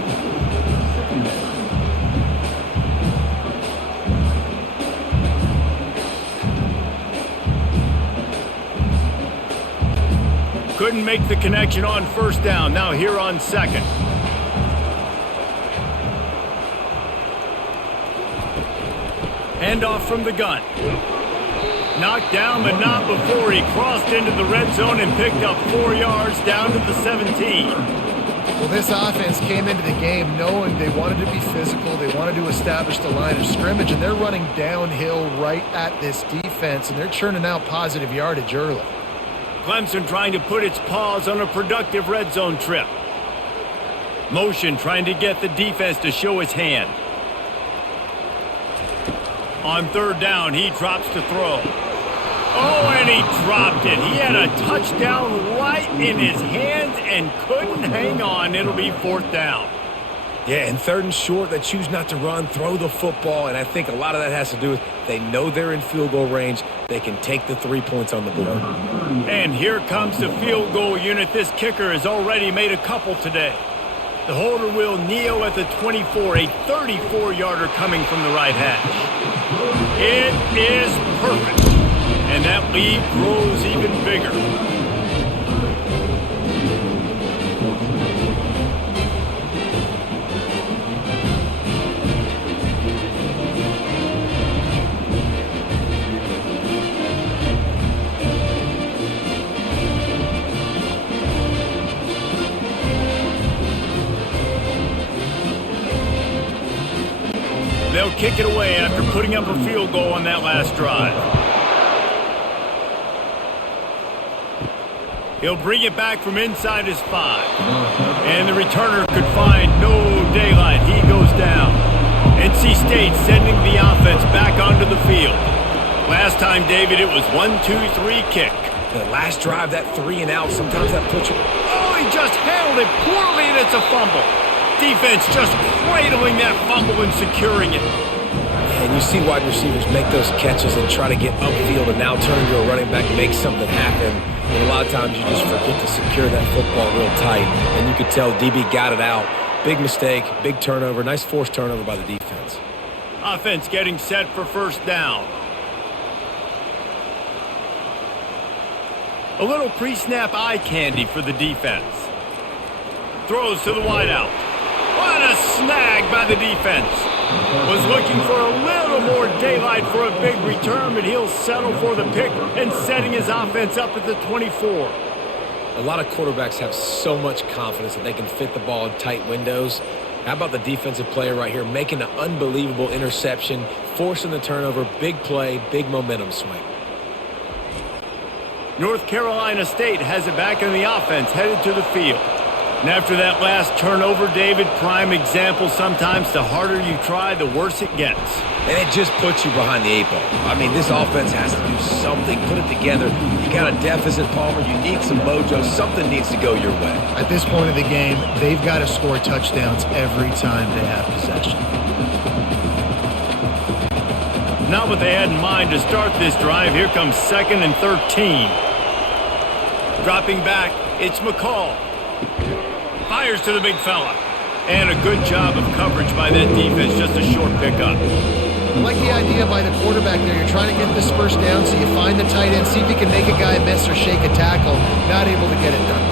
Couldn't make the connection on first down. Now here on second. Handoff from the gun. Knocked down, but not before he crossed into the red zone and picked up 4 yards down to the 17. Well, this offense came into the game knowing they wanted to be physical. They wanted to establish the line of scrimmage, and they're running downhill right at this defense, and they're churning out positive yardage early. Clemson trying to put its paws on a productive red zone trip. Motion trying to get the defense to show his hand. On third down, he drops to throw. Oh, and he dropped it. He had a touchdown right in his hands and couldn't hang on. It'll be fourth down. Yeah, and third and short, they choose not to run, throw the football, and I think a lot of that has to do with they know they're in field goal range. They can take the 3 points on the board. And here comes the field goal unit. This kicker has already made a couple today. The holder will kneel at the 24, a 34-yarder coming from the right hash. It is perfect, and that lead grows even bigger. They'll kick it away after putting up a field goal on that last drive. He'll bring it back from inside his 5. And the returner could find no daylight. He goes down. NC State sending the offense back onto the field. Last time, David, it was 1-2-3 kick. The last drive, that 3 and out, sometimes that puts you... Oh, he just handled it poorly, and it's a fumble. Defense just cradling that fumble and securing it. And you see wide receivers make those catches and try to get upfield and now turn into a running back, make something happen. And a lot of times you just forget to secure that football real tight. And you could tell DB got it out. Big mistake, big turnover, nice forced turnover by the defense. Offense getting set for first down. A little pre-snap eye candy for the defense. Throws to the wideout. What a snag by the defense. Was looking for a little more daylight for a big return, but he'll settle for the pick and setting his offense up at the 24. A lot of quarterbacks have so much confidence that they can fit the ball in tight windows. How about the defensive player right here making an unbelievable interception, forcing the turnover, big play, big momentum swing. North Carolina State has it back in the offense, headed to the field. And after that last turnover, David, prime example, sometimes the harder you try, the worse it gets. And it just puts you behind the 8 ball. I mean, this offense has to do something, put it together. You got a deficit, Palmer. You need some mojo. Something needs to go your way. At this point of the game, they've got to score touchdowns every time they have possession. Not what they had in mind to start this drive. Here comes 2nd and 13. Dropping back, it's McCall. Fires to the big fella. And a good job of coverage by that defense. Just a short pickup. I like the idea by the quarterback there. You're trying to get this first down, so you find the tight end, see if you can make a guy miss or shake a tackle. Not able to get it done.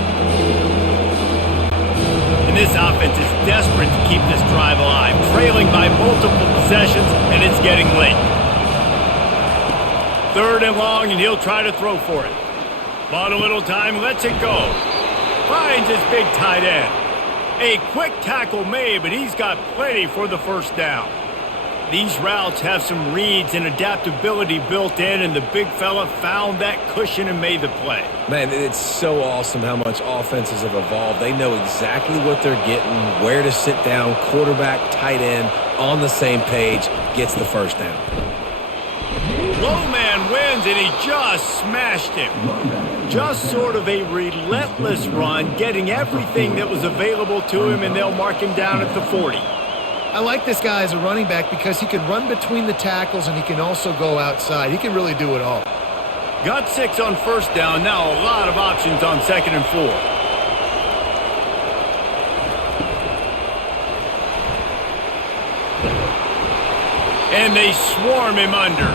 And this offense is desperate to keep this drive alive. Trailing by multiple possessions, and it's getting late. 3rd and long, and he'll try to throw for it. Bought a little time, lets it go. Finds his big tight end. A quick tackle made, but he's got plenty for the first down. These routes have some reads and adaptability built in, and the big fella found that cushion and made the play. Man, it's so awesome how much offenses have evolved. They know exactly what they're getting, where to sit down, quarterback, tight end, on the same page, gets the first down. Low man wins, and he just smashed him. Just sort of a relentless run, getting everything that was available to him, and they'll mark him down at the 40. I like this guy as a running back because he can run between the tackles and he can also go outside. He can really do it all. Got 6 on first down. Now a lot of options on 2nd and 4. And they swarm him under.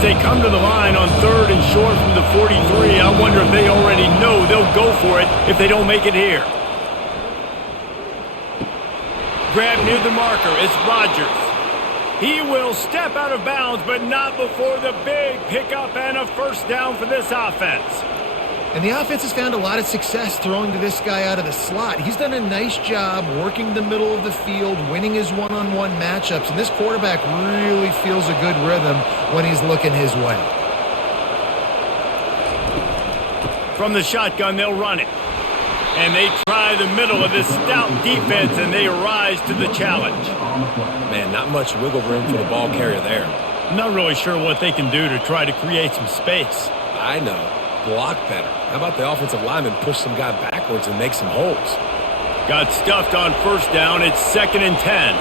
As they come to the line on 3rd and short from the 43, I wonder if they already know they'll go for it if they don't make it here. Grab near the marker. It's Rodgers. He will step out of bounds, but not before the big pickup and a first down for this offense. And the offense has found a lot of success throwing to this guy out of the slot. He's done a nice job working the middle of the field, winning his one-on-one matchups, and this quarterback really feels a good rhythm when he's looking his way. From the shotgun, they'll run it. And they try the middle of this stout defense, and they rise to the challenge. Man, not much wiggle room for the ball carrier there. I'm not really sure what they can do to try to create some space. I know. Block better. How about the offensive lineman push some guy backwards and make some holes? Got stuffed on first down. It's 2nd and 10.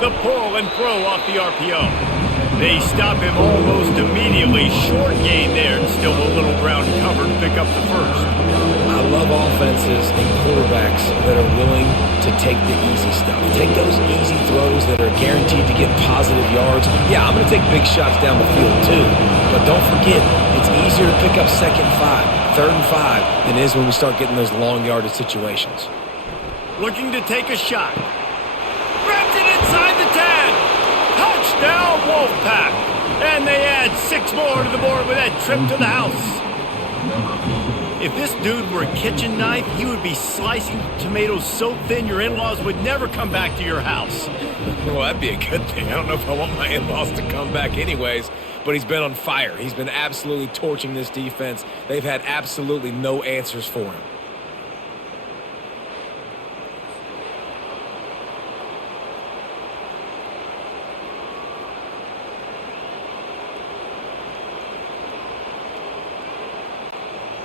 The pull and throw off the RPO. They stop him almost immediately. Short gain there, and still a little ground cover to pick up the first. I love offenses and quarterbacks that are willing to take the easy stuff. Take those easy throws that are guaranteed to get positive yards. Yeah, I'm going to take big shots down the field too. But don't forget, it's easier to pick up 2nd and 5, 3rd and 5 than it is when we start getting those long yardage situations. Looking to take a shot. Grabs it inside the 10. Touchdown, Wolfpack. And they add 6 more to the board with that trip to the house. If this dude were a kitchen knife, he would be slicing tomatoes so thin your in-laws would never come back to your house. Well, that'd be a good thing. I don't know if I want my in-laws to come back anyways, but he's been on fire. He's been absolutely torching this defense. They've had absolutely no answers for him.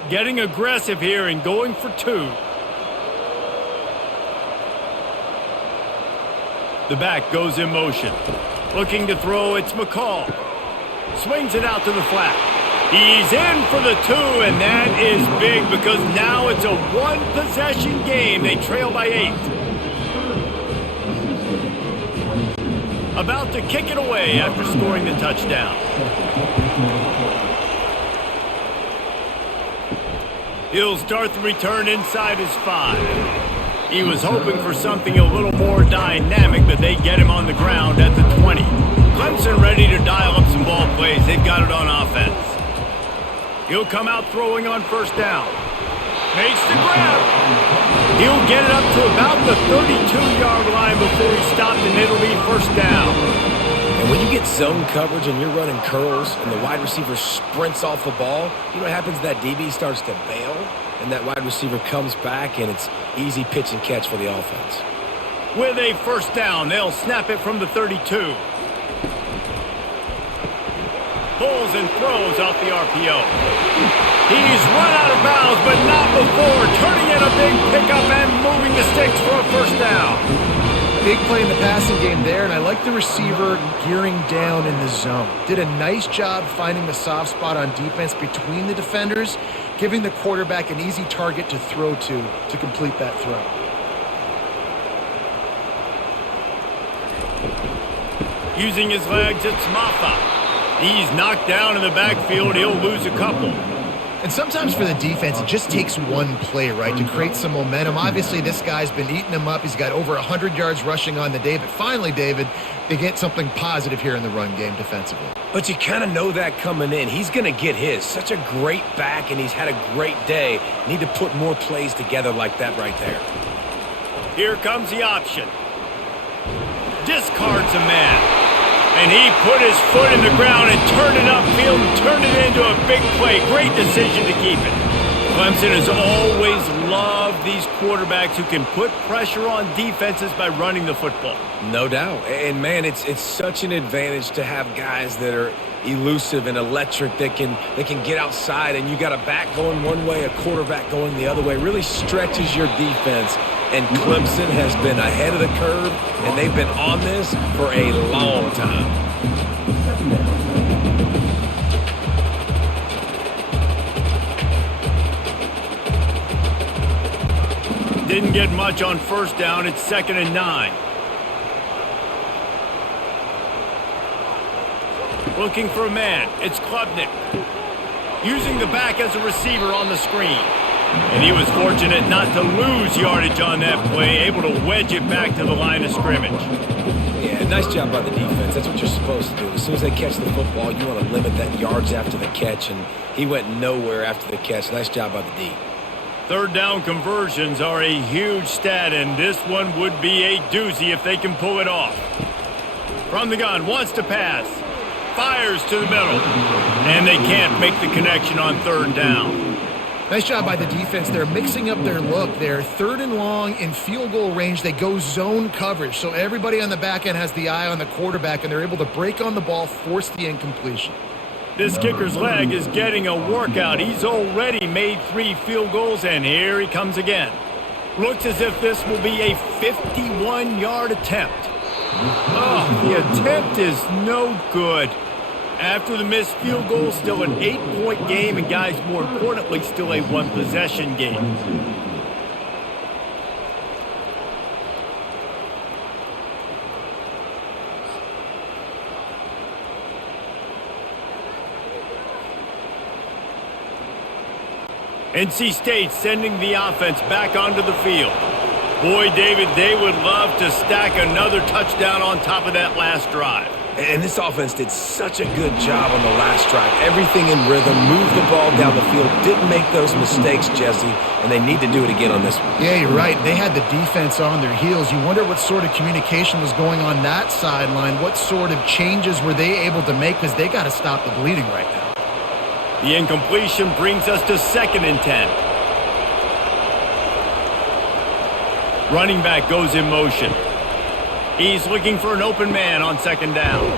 Getting aggressive here and going for 2. The back goes in motion. Looking to throw, it's McCall. Swings it out to the flat. He's in for the 2, and that is big because now it's a 1-possession game. They trail by 8. About to kick it away after scoring the touchdown. He'll start the return inside his 5. He was hoping for something a little more dynamic, but they get him on the ground at the 20. Clemson ready to dial up some ball plays. They've got it on offense. He'll come out throwing on first down. Makes the grab. He'll get it up to about the 32-yard line before he's stopped, and it'll be first down. And when you get zone coverage and you're running curls and the wide receiver sprints off the ball, you know what happens? That DB starts to bail, and that wide receiver comes back, and it's easy pitch and catch for the offense. With a first down, they'll snap it from the 32. Pulls and throws off the RPO. He's run out of bounds, but not before turning in a big pickup and moving the sticks for a first down. Big play in the passing game there, and I like the receiver gearing down in the zone. Did a nice job finding the soft spot on defense between the defenders, giving the quarterback an easy target to throw to complete that throw. Using his legs, it's Maffa. He's knocked down in the backfield. He'll lose a couple. And sometimes for the defense, it just takes one play, right, to create some momentum. Obviously, this guy's been eating them up. He's got over 100 yards rushing on the day. But finally, David, they get something positive here in the run game defensively. But you kind of know that coming in. He's going to get his. Such a great back, and he's had a great day. Need to put more plays together like that right there. Here comes the option. Discards a man. And he put his foot in the ground and turned it upfield and turned it into a big play. Great decision to keep it. Clemson has always loved these quarterbacks who can put pressure on defenses by running the football. No doubt. And, man, it's such an advantage to have guys that are elusive and electric that can get outside, and you got a back going one way, a quarterback going the other way. Really stretches your defense. And Clemson has been ahead of the curve, and they've been on this for a long time. Didn't get much on first down. It's 2nd and 9. Looking for a man. It's Klubnik. Using the back as a receiver on the screen. And he was fortunate not to lose yardage on that play, able to wedge it back to the line of scrimmage. Yeah, nice job by the defense. That's what you're supposed to do. As soon as they catch the football, you want to limit that yards after the catch, and he went nowhere after the catch. Nice job by the D. Third down conversions are a huge stat, and this one would be a doozy if they can pull it off. From the gun, wants to pass. Fires to the middle. And they can't make the connection on third down. Nice job by the defense. They're mixing up their look. They're third and long in field goal range. They go zone coverage. So everybody on the back end has the eye on the quarterback, and they're able to break on the ball, force the incompletion. This kicker's leg is getting a workout. He's already made 3 field goals, and here he comes again. Looks as if this will be a 51-yard attempt. Oh, the attempt is no good. After the missed field goal, still an 8-point game, and guys, more importantly, still a 1-possession game. NC State sending the offense back onto the field. Boy, David, they would love to stack another touchdown on top of that last drive. And this offense did such a good job on the last drive. Everything in rhythm, moved the ball down the field, didn't make those mistakes, Jesse, and they need to do it again on this one. Yeah, you're right. They had the defense on their heels. You wonder what sort of communication was going on that sideline. What sort of changes were they able to make, because they got to stop the bleeding right now. The incompletion brings us to 2nd and 10. Running back goes in motion. He's looking for an open man on 2nd down.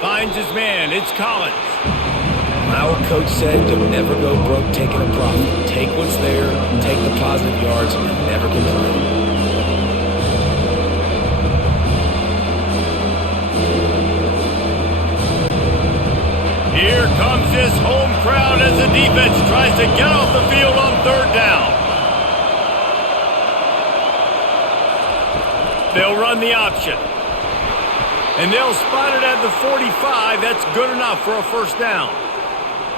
Finds his man. It's Collins. My old coach said, don't never go broke taking a profit. Take what's there, take the positive yards, and never complain. Here comes this home crowd as the defense tries to get off the field on 3rd down. They'll run the option. And they'll spot it at the 45. That's good enough for a 1st down.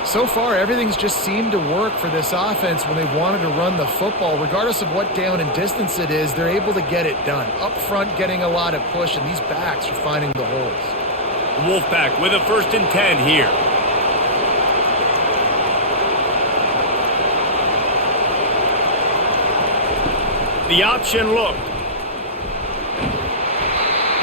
So far, everything's just seemed to work for this offense when they've wanted to run the football. Regardless of what down and distance it is, they're able to get it done. Up front, getting a lot of push, and these backs are finding the holes. The Wolfpack with a 1st and 10 here. The option look.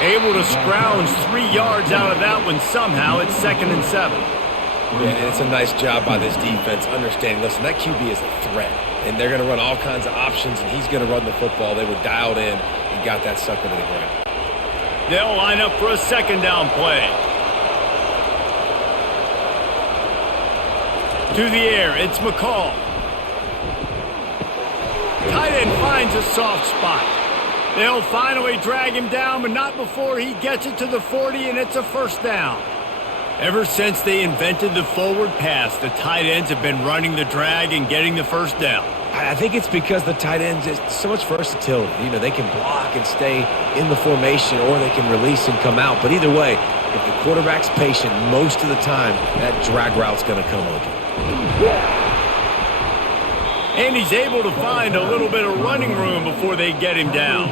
Able to scrounge 3 yards out of that one somehow. It's 2nd and 7. Yeah, and it's a nice job by this defense understanding, listen, that QB is a threat, and they're going to run all kinds of options, and he's going to run the football. They were dialed in and got that sucker to the ground. They'll line up for a 2nd down play. To the air, it's McCall. Tight end finds a soft spot. They'll finally drag him down, but not before he gets it to the 40, and it's a 1st down. Ever since they invented the forward pass, the tight ends have been running the drag and getting the 1st down. I think it's because the tight ends is so much versatility. You know, they can block and stay in the formation, or they can release and come out. But either way, if the quarterback's patient, most of the time, that drag route's going to come open. And he's able to find a little bit of running room before they get him down.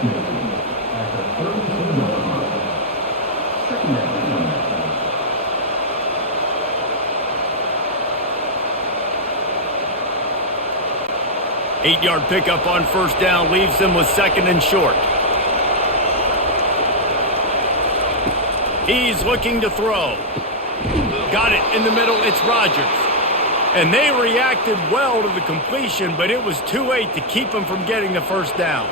Eight-yard pickup on 1st down leaves them with 2nd and short. He's looking to throw. Got it in the middle. It's Rodgers. And they reacted well to the completion, but it was too late to keep them from getting the 1st down.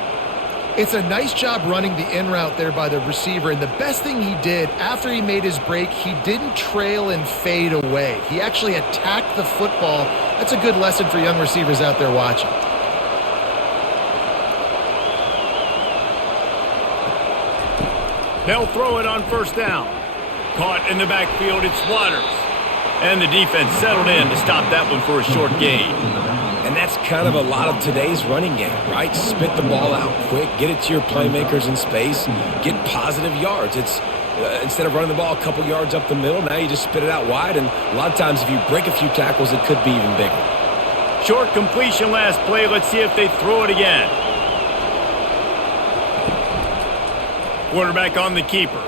It's a nice job running the in route there by the receiver, and the best thing he did after he made his break, he didn't trail and fade away. He actually attacked the football. That's a good lesson for young receivers out there watching. They'll throw it on 1st down. Caught in the backfield, it's Waters. And the defense settled in to stop that one for a short gain. And that's kind of a lot of today's running game, right? Spit the ball out quick, get it to your playmakers in space, get positive yards. It's Instead of running the ball a couple yards up the middle, now you just spit it out wide, and a lot of times if you break a few tackles, it could be even bigger. Short completion last play. Let's see if they throw it again. Quarterback on the keeper.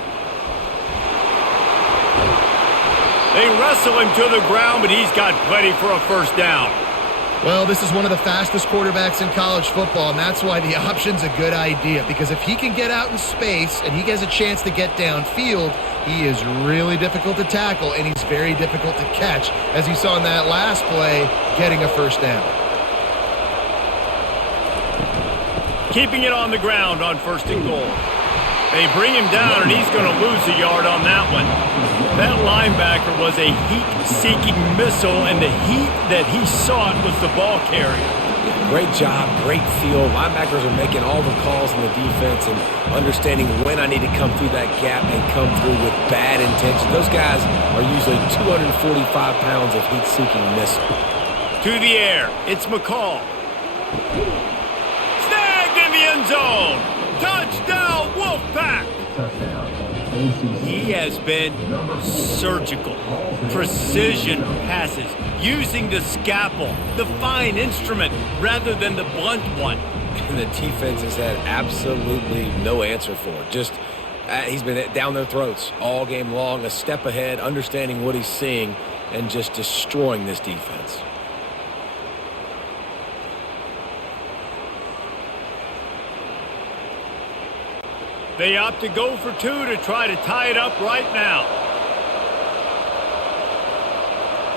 They wrestle him to the ground, but he's got plenty for a first down. Well, this is one of the fastest quarterbacks in college football, and that's why the option's a good idea, because if he can get out in space and he has a chance to get downfield, he is really difficult to tackle, and he's very difficult to catch, as you saw in that last play, getting a first down. Keeping it on the ground on 1st and goal. They bring him down, and he's going to lose a yard on that one. That linebacker was a heat-seeking missile, and the heat that he sought was the ball carrier. Great job, great feel. Linebackers are making all the calls in the defense and understanding when I need to come through that gap and come through with bad intention. Those guys are usually 245 pounds of heat-seeking missile. To the air, it's McCall. Snagged in the end zone. Touchdown, Wolfpack! He has been surgical. Precision passes, using the scalpel, the fine instrument, rather than the blunt one. And the defense has had absolutely no answer for it. Just, he's been down their throats all game long, a step ahead, understanding what he's seeing, and just destroying this defense. They opt to go for 2 to try to tie it up right now.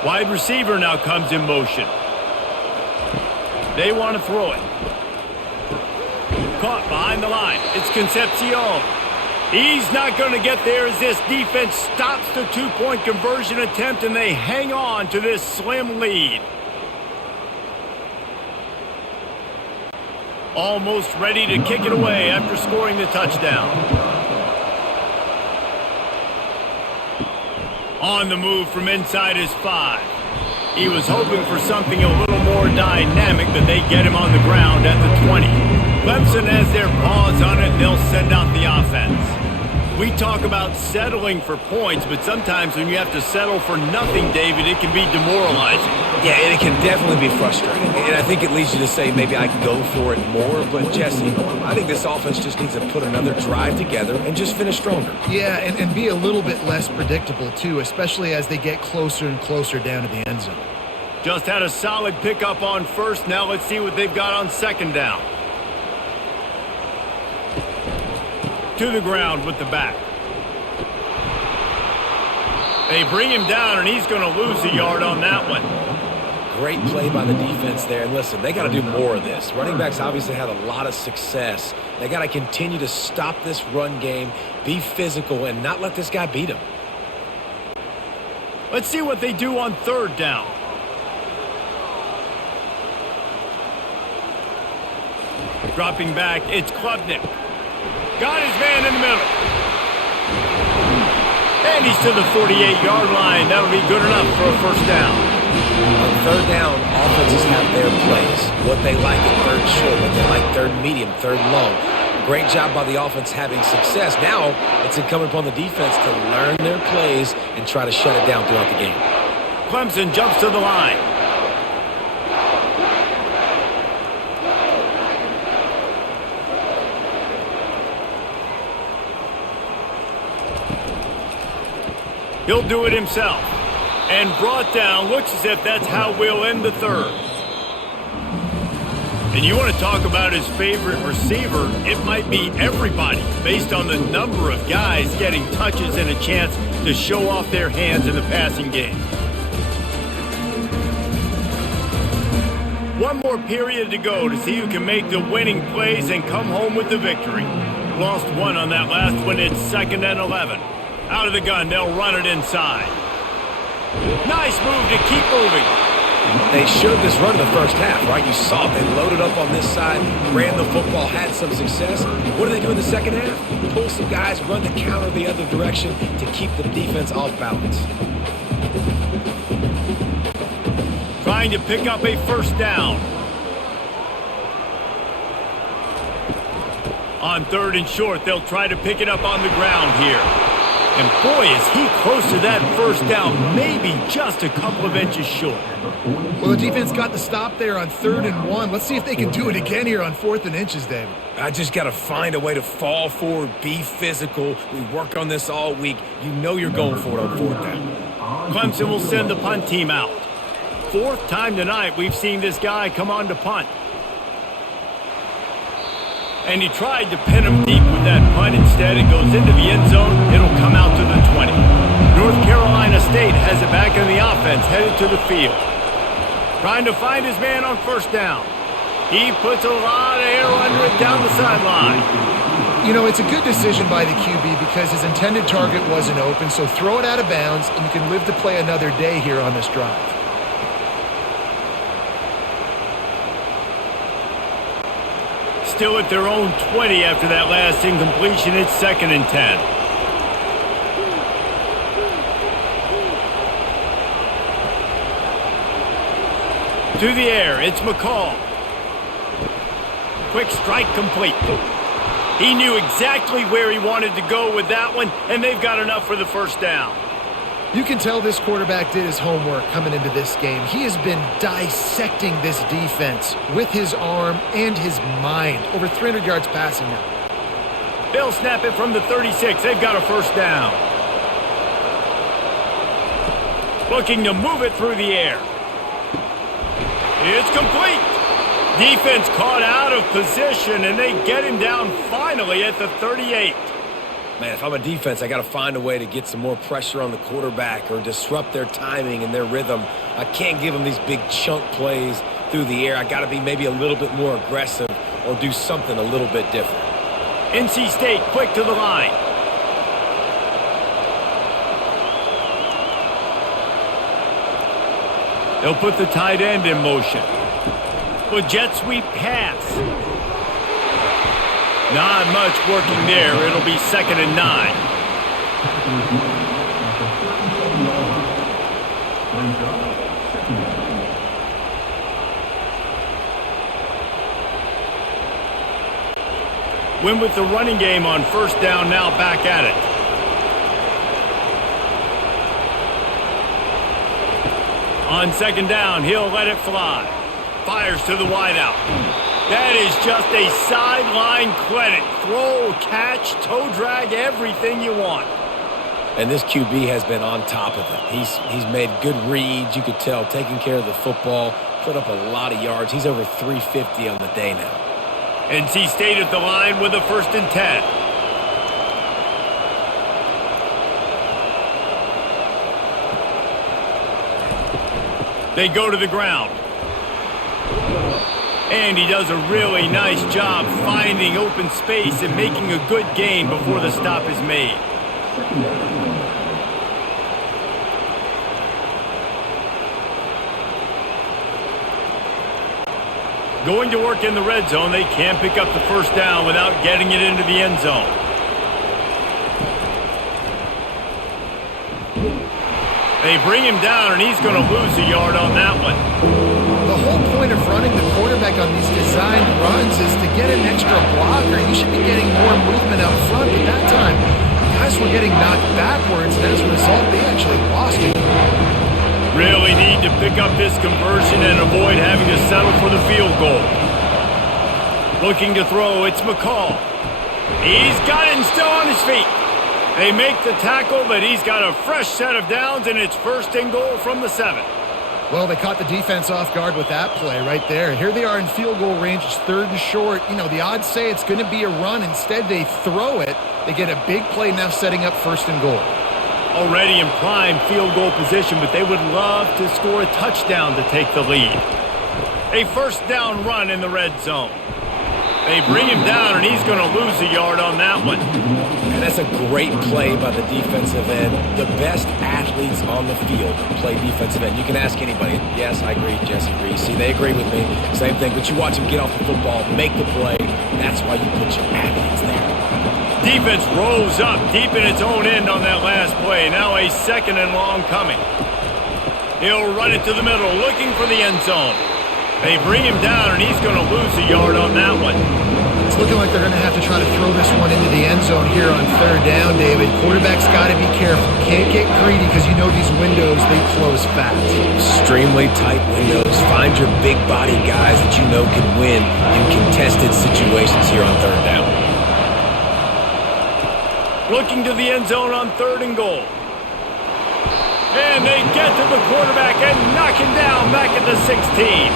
Wide receiver now comes in motion. They want to throw it. Caught behind the line. It's Concepcion. He's not going to get there as this defense stops the 2-point conversion attempt, and they hang on to this slim lead. Almost ready to kick it away after scoring the touchdown. On the move from inside his 5. He was hoping for something a little more dynamic, but they get him on the ground at the 20. Clemson has their paws on it. They'll send out the offense. We talk about settling for points, but sometimes when you have to settle for nothing, David, it can be demoralizing. Yeah, and it can definitely be frustrating. And I think it leads you to say maybe I can go for it more. But, Jesse, I think this offense just needs to put another drive together and just finish stronger. Yeah, and be a little bit less predictable, too, especially as they get closer and closer down to the end zone. Just had a solid pickup on 1st. Now let's see what they've got on 2nd down. To the ground with the back. They bring him down, and he's going to lose a yard on that one. Great play by the defense there. And listen, they got to do more of this. Running backs obviously had a lot of success. They got to continue to stop this run game, be physical, and not let this guy beat them. Let's see what they do on 3rd down. Dropping back, it's Klubnik. Got his man in the middle. And he's to the 48-yard line. That'll be good enough for a first down. On 3rd down, offenses have their plays. What they like at 3rd short, what they like 3rd medium, 3rd long. Great job by the offense having success. Now it's incumbent upon the defense to learn their plays and try to shut it down throughout the game. Clemson jumps to the line. He'll do it himself. And brought down. Looks as if that's how we'll end the 3rd. And you want to talk about his favorite receiver, it might be everybody based on the number of guys getting touches and a chance to show off their hands in the passing game. One more period to go to see who can make the winning plays and come home with the victory. Lost one on that last one. It's 2nd and 11. Out of the gun, they'll run it inside. Nice move to keep moving. They showed this run in the first half, right? You saw it. They loaded up on this side, ran the football, had some success. What do they do in the second half? Pull some guys, run the counter the other direction to keep the defense off balance. Trying to pick up a first down. On 3rd and short, they'll try to pick it up on the ground here. And boy, is he close to that first down, maybe just a couple of inches short. Well, the defense got the stop there on 3rd and 1. Let's see if they can do it again here on 4th and inches, David. I just got to find a way to fall forward, be physical. We work on this all week. You know you're going for it on 4th down. Clemson will send the punt team out. 4th time tonight we've seen this guy come on to punt. And he tried to pin him deep with that punt. Instead, it goes into the end zone. It'll come out to the 20. North Carolina State has it back in the offense, headed to the field. Trying to find his man on 1st down. He puts a lot of air under it down the sideline. You know, it's a good decision by the QB because his intended target wasn't open, so throw it out of bounds, and you can live to play another day here on this drive. Still at their own 20 after that last incompletion. It's 2nd and 10. To the air, it's McCall. Quick strike complete. He knew exactly where he wanted to go with that one, and they've got enough for the 1st down. You can tell this quarterback did his homework coming into this game. He has been dissecting this defense with his arm and his mind. Over 300 yards passing now. They'll snap it from the 36. They've got a 1st down. Looking to move it through the air. It's complete. Defense caught out of position, and they get him down finally at the 38. Man, if I'm a defense, I got to find a way to get some more pressure on the quarterback or disrupt their timing and their rhythm. I can't give them these big chunk plays through the air. I got to be maybe a little bit more aggressive or do something a little bit different. NC State quick to the line. They'll put the tight end in motion. With jet sweep pass. Not much working there. It'll be 2nd and 9. Win with the running game on 1st down, now back at it. On 2nd down, he'll let it fly. Fires to the wideout. That is just a sideline credit. Throw, catch, toe drag, everything you want. And this QB has been on top of it. He's made good reads, you could tell, taking care of the football, put up a lot of yards. He's over 350 on the day now. NC State at the line with a 1st and 10. They go to the ground. And he does a really nice job finding open space and making a good gain before the stop is made. Going to work in the red zone. They can't pick up the 1st down without getting it into the end zone. They bring him down, and he's going to lose a yard on that one. The whole point of running the quarterback on these designed runs is to get an extra blocker. You should be getting more movement up front, but that time, guys were getting knocked backwards, and as a result, they actually lost it. Really need to pick up this conversion and avoid having to settle for the field goal. Looking to throw, it's McCall. He's got it and still on his feet. They make the tackle, but he's got a fresh set of downs, and it's 1st and goal from the 7. Well, they caught the defense off guard with that play right there. Here they are in field goal range. It's 3rd and short. You know, the odds say it's going to be a run. Instead, they throw it. They get a big play now setting up 1st and goal. Already in prime field goal position, but they would love to score a touchdown to take the lead. A 1st down run in the red zone. They bring him down, and he's going to lose a yard on that one. And that's a great play by the defensive end. The best athletes on the field play defensive end. You can ask anybody. Yes, I agree. Jesse agrees. See, they agree with me. Same thing. But you watch them get off the football, make the play. That's why you put your athletes there. Defense rolls up deep in its own end on that last play. Now a 2nd and long coming. He'll run it to the middle, looking for the end zone. They bring him down, and he's going to lose a yard on that one. It's looking like they're going to have to try to throw this one into the end zone here on third down, David. Quarterback's got to be careful. Can't get greedy because you know these windows, they close fast. Extremely tight windows. Find your big body guys that you know can win in contested situations here on third down. Looking to the end zone on 3rd and goal. And they get to the quarterback and knock him down back at the 16.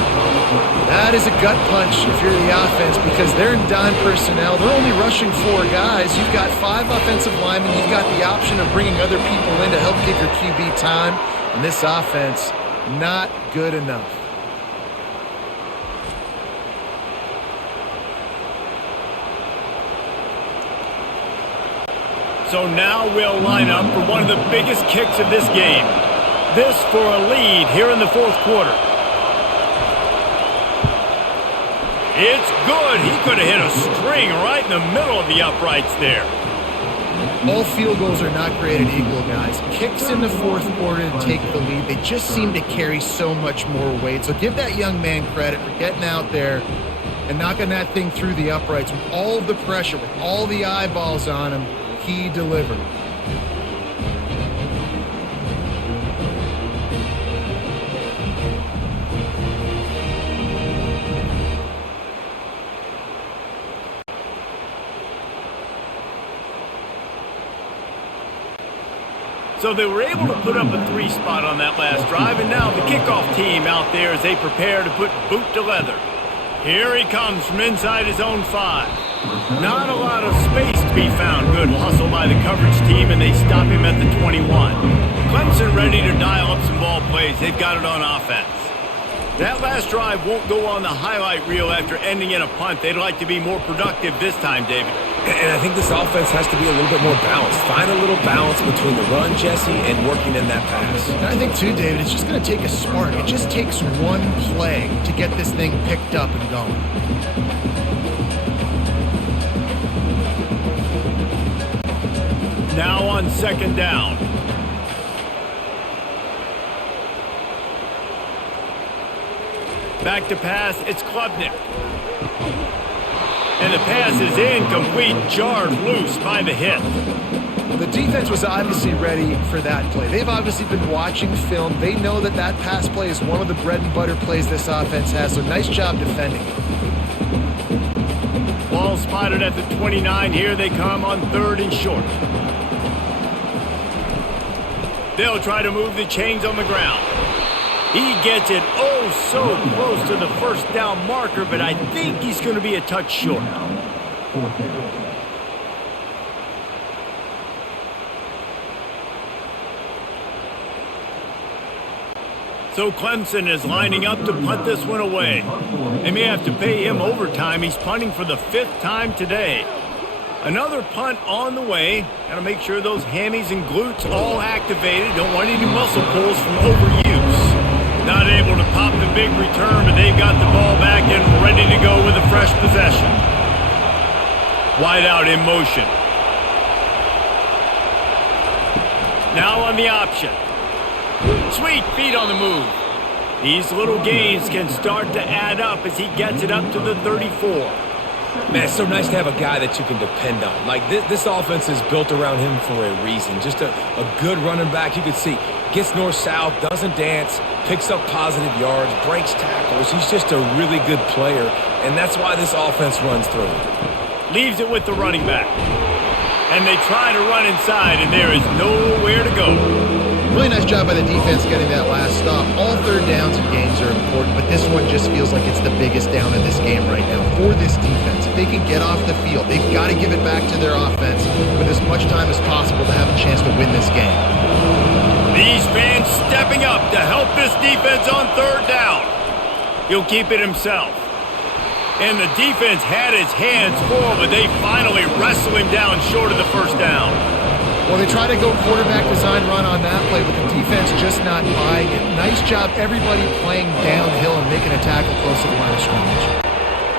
That is a gut punch if you're the offense because they're in dime personnel. They're only rushing 4 guys. You've got 5 offensive linemen. You've got the option of bringing other people in to help give your QB time. And this offense, not good enough. So now we'll line up for one of the biggest kicks of this game. This for a lead here in the 4th quarter. It's good. He could have hit a string right in the middle of the uprights there. All field goals are not created equal, guys. Kicks in the 4th quarter to take the lead. They just seem to carry so much more weight. So give that young man credit for getting out there and knocking that thing through the uprights with all of the pressure, with all the eyeballs on him. He delivered. So they were able to put up a 3 spot on that last drive, and now the kickoff team out there as they prepare to put boot to leather. Here he comes from inside his own 5. Not a lot of space to be found. Good hustle by the coverage team, and they stop him at the 21. Clemson ready to dial up some ball plays. They've got it on offense. That last drive won't go on the highlight reel after ending in a punt. They'd like to be more productive this time, David. And I think this offense has to be a little bit more balanced. Find a little balance between the run, Jesse, and working in that pass. And I think, too, David, it's just going to take a spark. It just takes one play to get this thing picked up and going. Now on 2nd down. Back to pass, it's Klubnik. And the pass is incomplete, jarred loose by the hit. The defense was obviously ready for that play. They've obviously been watching film. They know that that pass play is one of the bread and butter plays this offense has, so nice job defending. Ball spotted at the 29. Here they come on 3rd and short. They'll try to move the chains on the ground. He gets it oh so close to the 1st down marker, but I think he's going to be a touch short. So Clemson is lining up to punt this one away. They may have to pay him overtime. He's punting for the 5th time today. Another punt on the way. Got to make sure those hammies and glutes all activated. Don't want any muscle pulls from overuse. Not able to pop the big return, but they've got the ball back and ready to go with a fresh possession. Wide out in motion. Now on the option. Sweet feet on the move. These little gains can start to add up as he gets it up to the 34. Man, it's so nice to have a guy that you can depend on. Like, this offense is built around him for a reason. Just a good running back. You can see, gets north-south, doesn't dance, picks up positive yards, breaks tackles. He's just a really good player, and that's why this offense runs through. Leaves it with the running back. And they try to run inside, and there is nowhere to go. Really nice job by the defense getting that last stop. All 3rd downs in games are important, but this one just feels like it's the biggest down in this game right now for this defense. If they can get off the field, they've got to give it back to their offense with as much time as possible to have a chance to win this game. These fans stepping up to help this defense on 3rd down. He'll keep it himself. And the defense had his hands full, but they finally wrestle him down short of the 1st down. Well, they try to go quarterback design run on that play, but the defense just not buying it. Nice job, everybody playing downhill and making a tackle close to the line of scrimmage.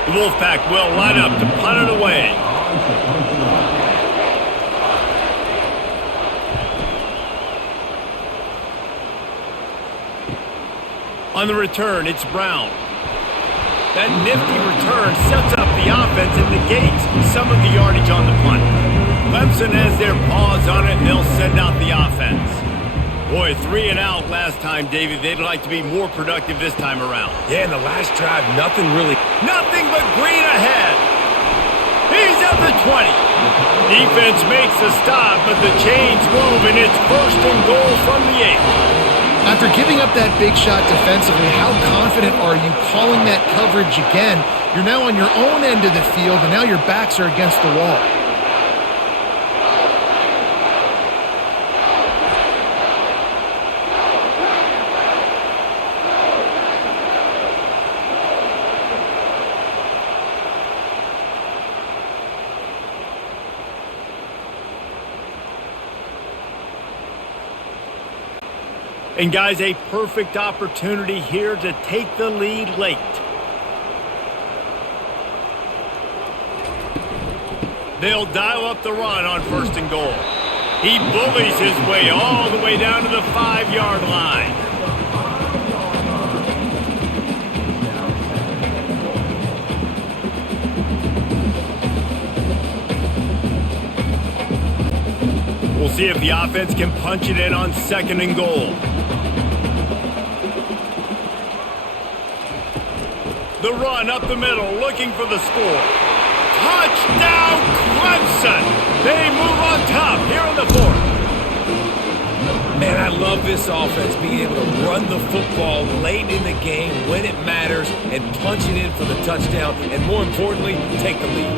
The Wolfpack will line up to punt it away. On the return, it's Brown. That nifty return sets up the the offense and negates some of the yardage on the punt. Clemson has their paws on it, and they'll send out the offense. Boy, 3 and out last time, David. They'd like to be more productive this time around. Yeah, in the last drive, nothing really. Nothing but green ahead. He's at the 20. Defense makes the stop, but the chains move, and it's 1st and goal from the 8. After giving up that big shot defensively, how confident are you calling that coverage again? You're now on your own end of the field, and now your backs are against the wall. And guys, a perfect opportunity here to take the lead late. They'll dial up the run on 1st and goal. He bullies his way all the way down to the 5-yard line. We'll see if the offense can punch it in on 2nd and goal. The run up the middle, looking for the score. Touchdown, Clemson! They move on top here in the 4th. Man, I love this offense, being able to run the football late in the game when it matters and punch it in for the touchdown, and more importantly, take the lead.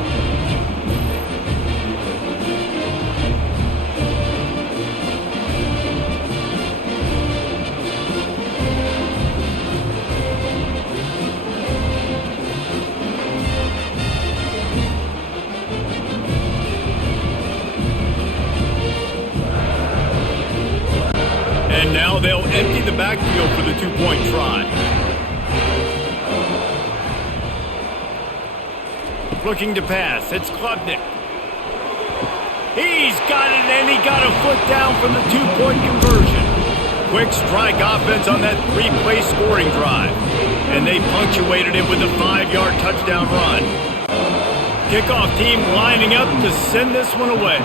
And now they'll empty the backfield for the 2-point try. Looking to pass, it's Klubnik. He's got it, and he got a foot down from the 2-point conversion. Quick strike offense on that 3-play scoring drive. And they punctuated it with a 5-yard touchdown run. Kickoff team lining up to send this one away.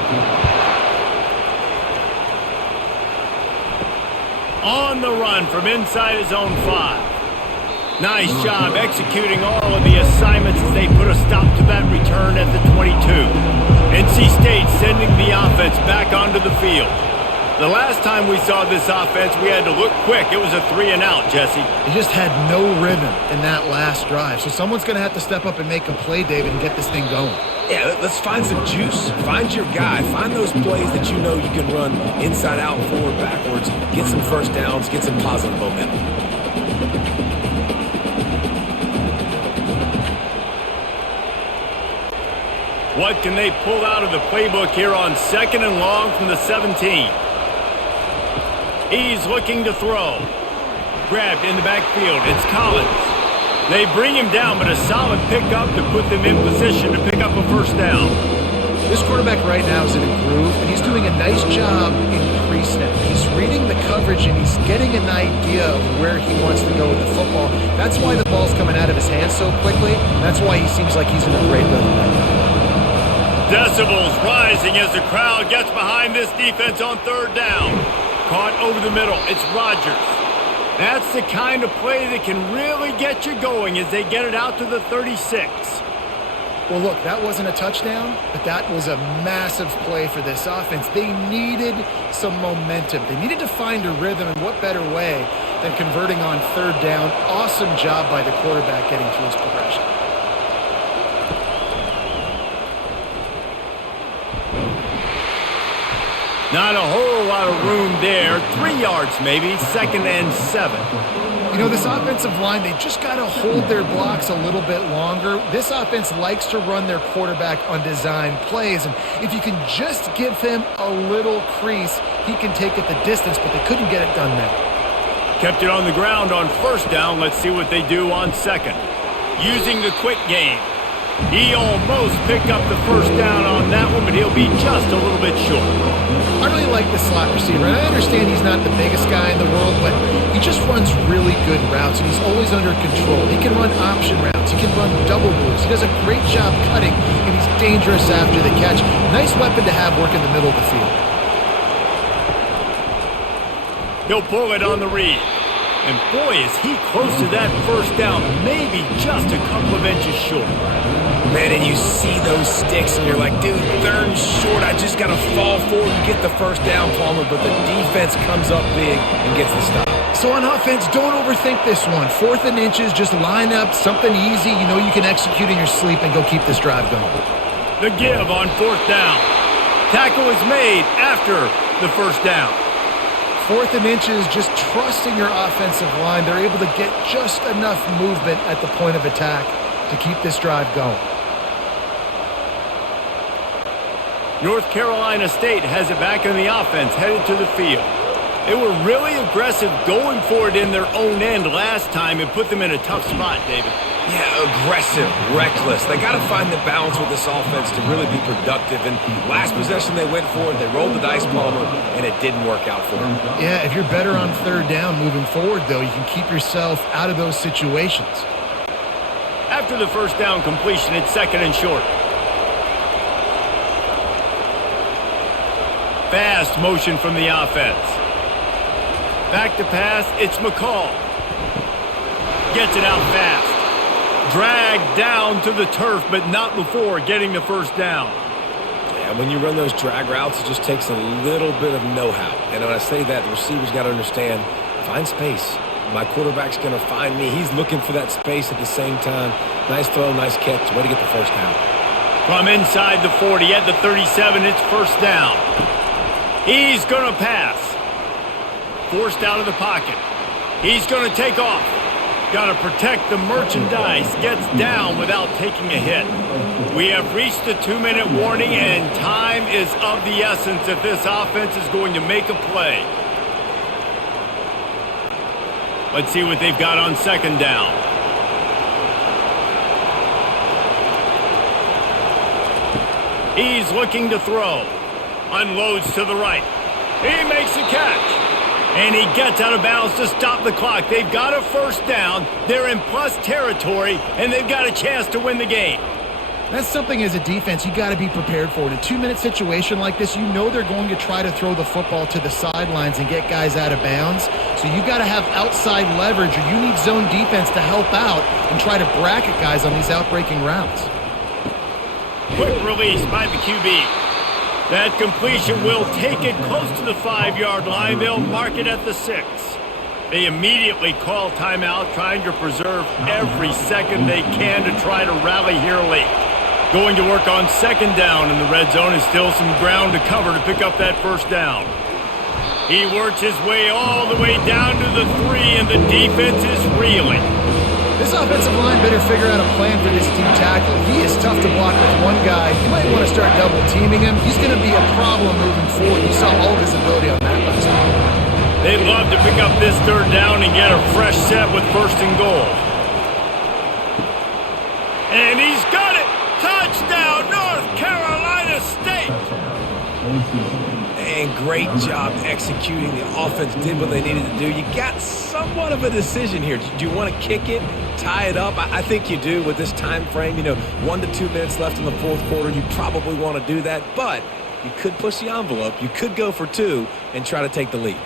On the run from inside his own 5. Nice job executing all of the assignments as they put a stop to that return at the 22. NC State sending the offense back onto the field. The last time we saw this offense, we had to look quick. It was a 3 and out, Jesse. They just had no rhythm in that last drive. So someone's going to have to step up and make a play, David, and get this thing going. Yeah, let's find some juice. Find your guy. Find those plays that you know you can run inside out, forward, backwards. Get some first downs. Get some positive momentum. What can they pull out of the playbook here on 2nd and long from the 17? He's looking to throw. Grabbed in the backfield. It's Collins. They bring him down, but a solid pickup to put them in position to pick up a 1st down. This quarterback right now is in a groove, and he's doing a nice job in pre-snap. He's reading the coverage, and he's getting an idea of where he wants to go with the football. That's why the ball's coming out of his hands so quickly. That's why he seems like he's in a great rhythm right now. Decibels rising as the crowd gets behind this defense on 3rd down. Caught over the middle. It's Rodgers. That's the kind of play that can really get you going as they get it out to the 36. Well, look, that wasn't a touchdown, but that was a massive play for this offense. They needed some momentum. They needed to find a rhythm, and what better way than converting on 3rd down. Awesome job by the quarterback getting through his progression. Not a whole lot of room there. 3 yards maybe, 2nd and 7. You know, this offensive line, they just got to hold their blocks a little bit longer. This offense likes to run their quarterback on design plays, and if you can just give him a little crease, he can take it the distance, but they couldn't get it done now. Kept it on the ground on 1st down. Let's see what they do on 2nd. Using the quick game. He almost picked up the first down on that one, but he'll be just a little bit short. I really like the slot receiver, and I understand he's not the biggest guy in the world, but he just runs really good routes, and he's always under control. He can run option routes. He can run double moves. He does a great job cutting, and he's dangerous after the catch. Nice weapon to have work in the middle of the field. He'll pull it on the read. And boy, is he close to that first down, maybe just a couple of inches short. Man, and you see those sticks, and you're like, dude, third and short. I just got to fall forward and get the first down, Palmer. But the defense comes up big and gets the stop. So on offense, don't overthink this one. 4th and inches, just line up something easy. You know you can execute in your sleep and go keep this drive going. The give on 4th down. Tackle is made after the first down. 4th and inches, just trusting your offensive line. They're able to get just enough movement at the point of attack to keep this drive going. North Carolina State has it back in the offense, headed to the field. They were really aggressive going for it in their own end last time and put them in a tough spot, David. Yeah, aggressive, reckless. They got to find the balance with this offense to really be productive. And last possession they went for it, they rolled the dice, Palmer, and it didn't work out for them. Yeah, if you're better on 3rd down moving forward, though, you can keep yourself out of those situations. After the first down completion, it's 2nd and short. Fast motion from the offense. Back to pass, it's McCall. Gets it out fast. Dragged down to the turf, but not before getting the first down. Yeah, when you run those drag routes, it just takes a little bit of know-how. And when I say that, the receiver's got to understand, find space. My quarterback's going to find me. He's looking for that space at the same time. Nice throw, nice catch. Way to get the first down. From inside the 40 at the 37, it's first down. He's going to pass. Forced out of the pocket. He's going to take off. Got to protect the merchandise. Gets down without taking a hit. We have reached the 2-minute warning, and time is of the essence if this offense is going to make a play. Let's see what they've got on 2nd down. He's looking to throw. Unloads to the right. He makes a catch. And he gets out of bounds to stop the clock. They've got a first down. They're in plus territory, and they've got a chance to win the game. That's something as a defense you got to be prepared for. In a 2-minute situation like this, you know they're going to try to throw the football to the sidelines and get guys out of bounds. So you got to have outside leverage, or you need zone defense to help out and try to bracket guys on these outbreaking routes. Quick release by the QB. That completion will take it close to the 5-yard line. They'll mark it at the 6. They immediately call timeout, trying to preserve every second they can to try to rally here late. Going to work on 2nd down in the red zone, is still some ground to cover to pick up that first down. He works his way all the way down to the 3, and the defense is reeling. This offensive line better figure out a plan for this deep tackle. He is tough to block with one guy. You might want to start double teaming him. He's going to be a problem moving forward. You saw all of his ability on that last one. They'd love to pick up this 3rd down and get a fresh set with 1st and goal. And he's got it! Touchdown, North Carolina State! And great job executing. The offense did what they needed to do. You got somewhat of a decision here. Do you want to kick it, tie it up? I think you do with this time frame. 1 to 2 minutes left in the 4th quarter. You probably want to do that, but you could push the envelope. You could go for 2 and try to take the lead.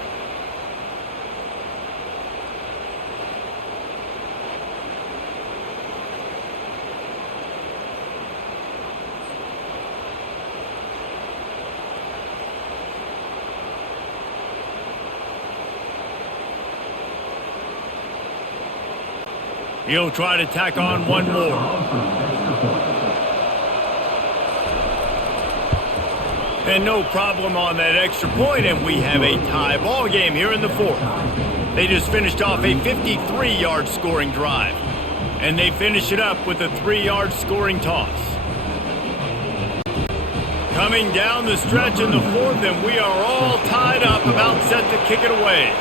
He'll try to tack on one more. And no problem on that extra point, and we have a tie ball game here in the 4th. They just finished off a 53-yard scoring drive, and they finish it up with a 3-yard scoring toss. Coming down the stretch in the 4th, and we are all tied up, about set to kick it away.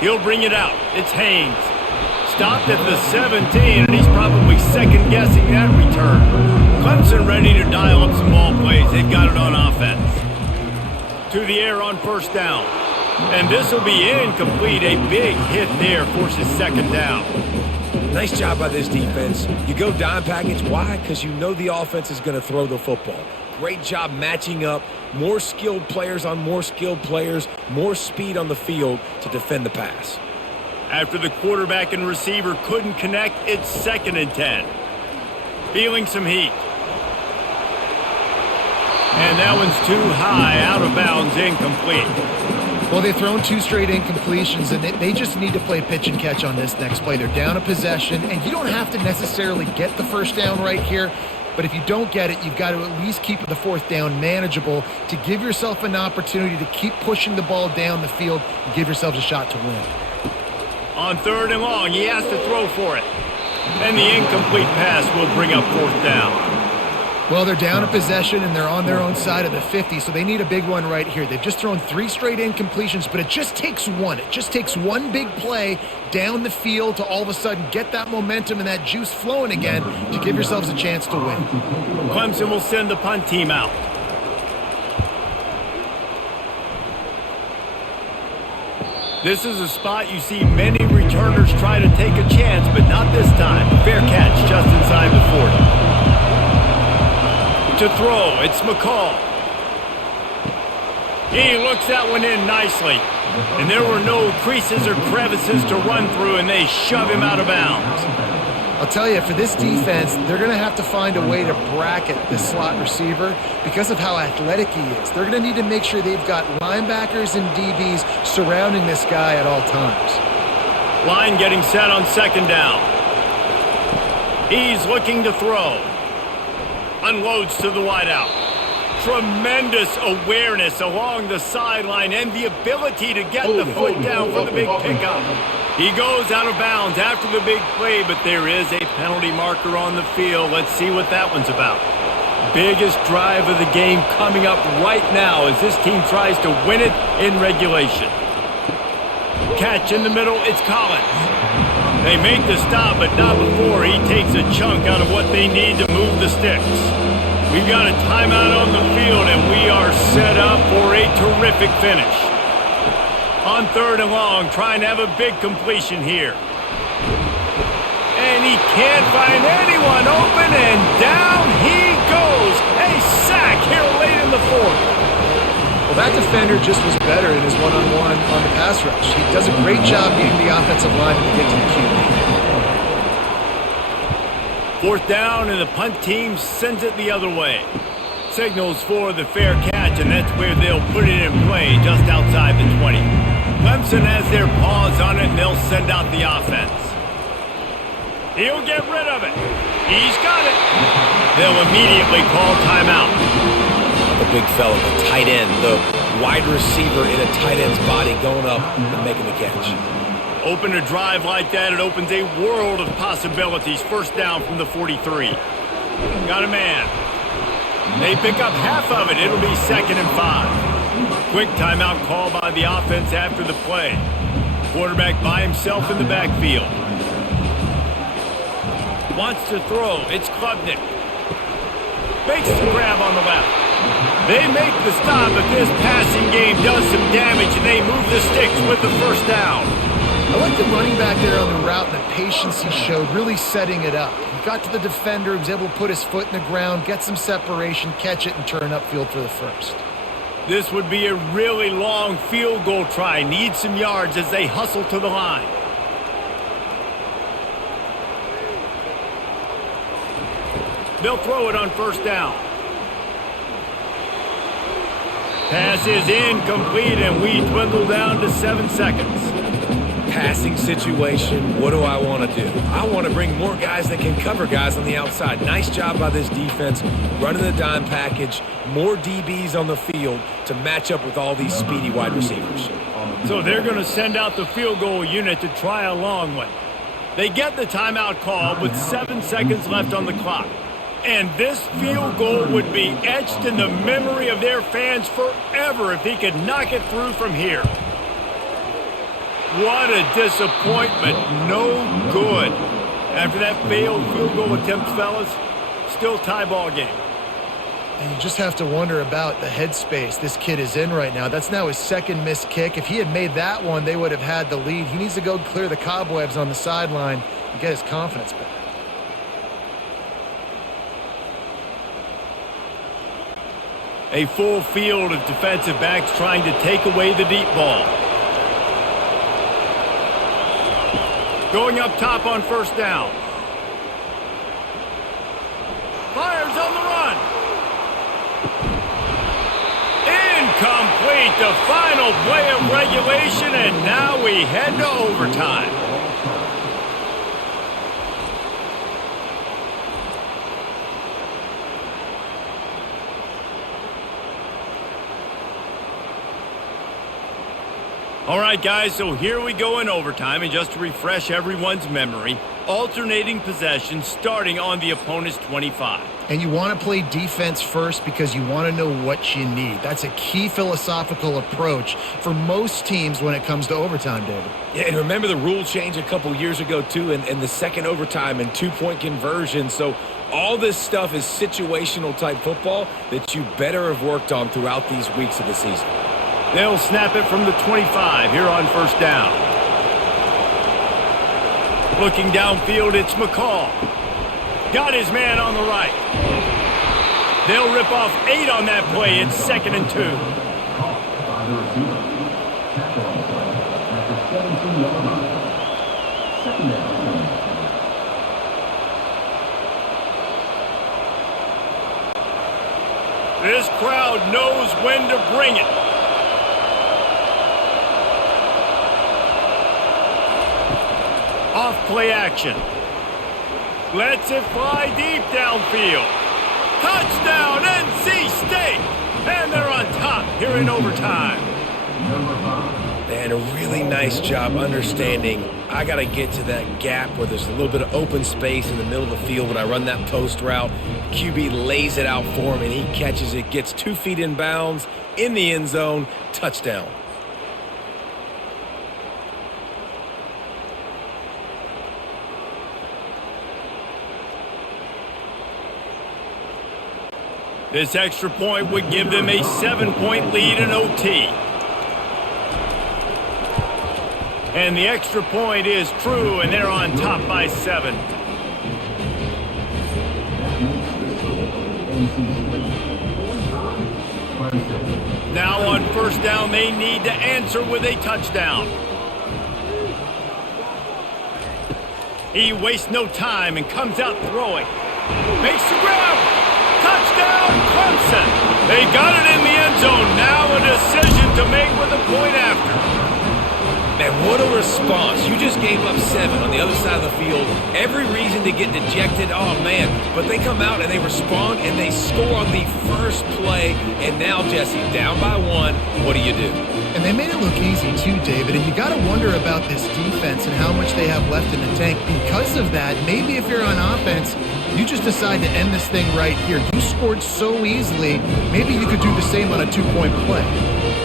He'll bring it out. It's Haynes. stopped at the 17, and he's probably second-guessing that return. Clemson ready to dial up some ball plays. They've got it on offense. To the air on first down. And this will be incomplete. A big hit there forces second down. Nice job by this defense. You go dime package. Why? Because you know the offense is going to throw the football. Great job matching up. More skilled players on more skilled players. More speed on the field to defend the pass. After the quarterback and receiver couldn't connect, it's 2nd and 10. Feeling some heat. And that one's too high, out of bounds, incomplete. Well, they've thrown 2 straight incompletions, and they just need to play pitch and catch on this next play. They're down a possession, and you don't have to necessarily get the first down right here, but if you don't get it, you've got to at least keep the 4th down manageable to give yourself an opportunity to keep pushing the ball down the field and give yourselves a shot to win. On 3rd and long, he has to throw for it. And the incomplete pass will bring up 4th down. Well, they're down a possession, and they're on their own side of the 50, so they need a big one right here. They've just thrown 3 straight incompletions, but it just takes one. It just takes one big play down the field to all of a sudden get that momentum and that juice flowing again to give yourselves a chance to win. Clemson will send the punt team out. This is a spot you see many returners try to take a chance, but not this time. Fair catch just inside the 40. To throw, it's McCall. He looks that one in nicely. And there were no creases or crevices to run through, and they shove him out of bounds. I'll tell you, for this defense, they're going to have to find a way to bracket this slot receiver because of how athletic he is. They're going to need to make sure they've got linebackers and DBs surrounding this guy at all times. Line getting set on 2nd down. He's looking to throw. Unloads to the wideout. Tremendous awareness along the sideline and the ability to get the foot down for the big pickup. He goes out of bounds after the big play, but there is a penalty marker on the field. Let's see what that one's about. Biggest drive of the game coming up right now as this team tries to win it in regulation. Catch in the middle, it's Collins. They make the stop, but not before he takes a chunk out of what they need to move the sticks. We've got a timeout on the field, and we are set up for a terrific finish. On 3rd and long, trying to have a big completion here. And he can't find anyone open, and down he goes. A sack here late in the 4th. Well, that defender just was better in his one-on-one on the pass rush. He does a great job beating the offensive lineman to get to the QB. 4th down, and the punt team sends it the other way. Signals for the fair catch, and that's where they'll put it in play, just outside the 20. Clemson has their paws on it, and they'll send out the offense. He'll get rid of it. He's got it. They'll immediately call timeout. The big fella, the tight end, the wide receiver in a tight end's body going up and making the catch. Open a drive like that, it opens a world of possibilities. 1st down from the 43. Got a man. They pick up half of it. It'll be 2nd and 5. Quick timeout call by the offense after the play. Quarterback by himself in the backfield. Wants to throw. It's Klubnik. Makes the grab on the left. They make the stop, but this passing game does some damage, and they move the sticks with the 1st down. I like the running back there on the route and the patience he showed, really setting it up. He got to the defender, he was able to put his foot in the ground, get some separation, catch it, and turn upfield for the 1st. This would be a really long field goal try. Need some yards as they hustle to the line. They'll throw it on 1st down. Pass is incomplete, and we dwindle down to 7 seconds. Passing situation, what do I want to do? I want to bring more guys that can cover guys on the outside. Nice job by this defense, running the dime package, more DBs on the field to match up with all these speedy wide receivers. So they're going to send out the field goal unit to try a long one. They get the timeout call with 7 seconds left on the clock. And this field goal would be etched in the memory of their fans forever if he could knock it through from here. What a disappointment. No good. After that failed field goal attempt, fellas, still tie ball game. And you just have to wonder about the headspace this kid is in right now. That's now his second missed kick. If he had made that one, they would have had the lead. He needs to go clear the cobwebs on the sideline and get his confidence back. A full field of defensive backs trying to take away the deep ball. Going up top on first down. Fires on the run. Incomplete. The final play of regulation, and now we head to overtime. All right, guys, so here we go in overtime, and just to refresh everyone's memory, alternating possession starting on the opponent's 25. And you want to play defense first because you want to know what you need. That's a key philosophical approach for most teams when it comes to overtime, David. Yeah, and remember the rule change a couple years ago, too, and the second overtime and two-point conversion. So all this stuff is situational-type football that you better have worked on throughout these weeks of the season. They'll snap it from the 25 here on first down. Looking downfield, it's McCall. Got his man on the right. They'll rip off 8 on that play. It's 2nd and 2. By the receiver. Tackle on the play at the 17-yard line. 2nd and 10. This crowd knows when to bring it. Off play action. Lets it fly deep downfield. Touchdown, NC State! And they're on top here in overtime. And a really nice job understanding I got to get to that gap where there's a little bit of open space in the middle of the field when I run that post route. QB lays it out for him, and he catches it, gets 2 feet in bounds, in the end zone, touchdown. This extra point would give them a 7-point lead in OT. And the extra point is true, and they're on top by 7. Now on first down, they need to answer with a touchdown. He wastes no time and comes out throwing. Makes the grab. Touchdown, Clemson. They got it in the end zone. Now a decision to make with a point after. Man, what a response. You just gave up 7 on the other side of the field. Every reason to get dejected. Oh, man. But they come out and they respond and they score on the first play. And now, Jesse, down by 1. What do you do? And they made it look easy too, David. And you got to wonder about this defense and how much they have left in the tank. Because of that, maybe if you're on offense, you just decide to end this thing right here. You scored so easily, maybe you could do the same on a 2-point play.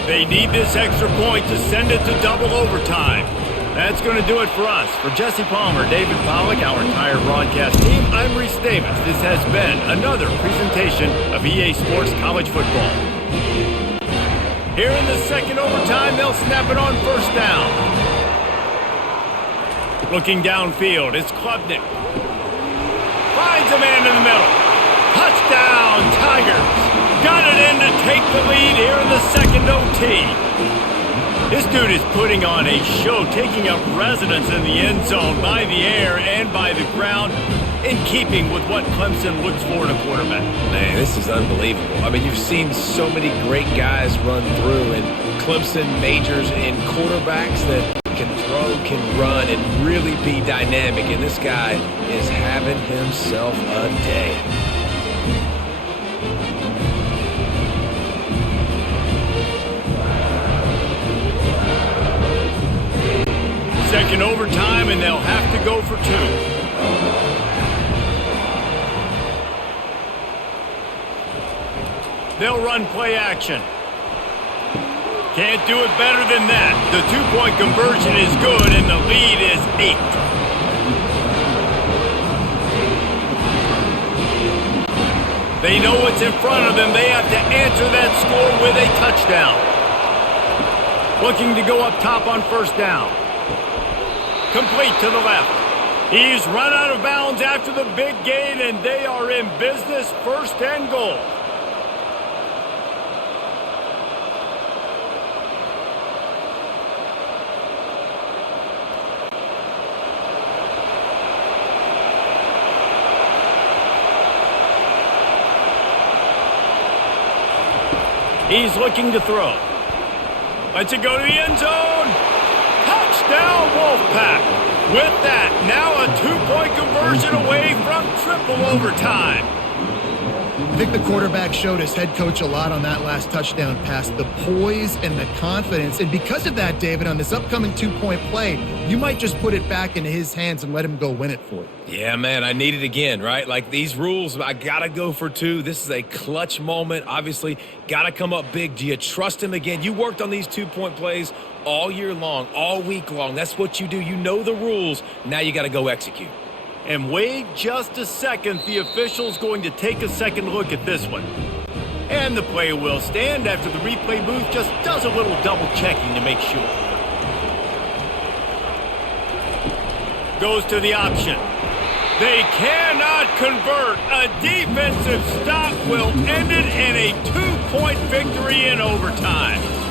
They need this extra point to send it to double overtime. That's going to do it for us. For Jesse Palmer, David Pollack, our entire broadcast team, I'm Reese Davis. This has been another presentation of EA Sports College Football. Here in the second overtime, they'll snap it on first down. Looking downfield, it's Klubnik. Finds a man in the middle. Touchdown, Tigers. Got it in to take the lead here in the second OT. This dude is putting on a show, taking up residence in the end zone by the air and by the ground, in keeping with what Clemson looks for in a quarterback. Man, this is unbelievable. I mean, you've seen so many great guys run through, and Clemson majors in quarterbacks that can throw, can run, and really be dynamic. And this guy is having himself a day. Second overtime, and they'll have to go for 2. They'll run play action. Can't do it better than that. The two-point conversion is good, and the lead is 8. They know what's in front of them. They have to answer that score with a touchdown. Looking to go up top on first down. Complete to the left. He's run out of bounds after the big gain, and they are in business, first and goal. He's looking to throw. Lets it go to the end zone. Touchdown, Wolfpack. With that, now a two-point conversion away from triple overtime. I think the quarterback showed his head coach a lot on that last touchdown pass, the poise and the confidence. And because of that, David, on this upcoming two-point play, you might just put it back into his hands and let him go win it for you. Yeah, man, I need it again, right? Like these rules, I got to go for 2. This is a clutch moment. Obviously, got to come up big. Do you trust him again? You worked on these two-point plays all year long, all week long. That's what you do. You know the rules. Now you got to go execute. And wait just a second. The official's going to take a second look at this one. And the play will stand after the replay booth just does a little double checking to make sure. Goes to the option. They cannot convert. A defensive stop will end it in a two-point victory in overtime.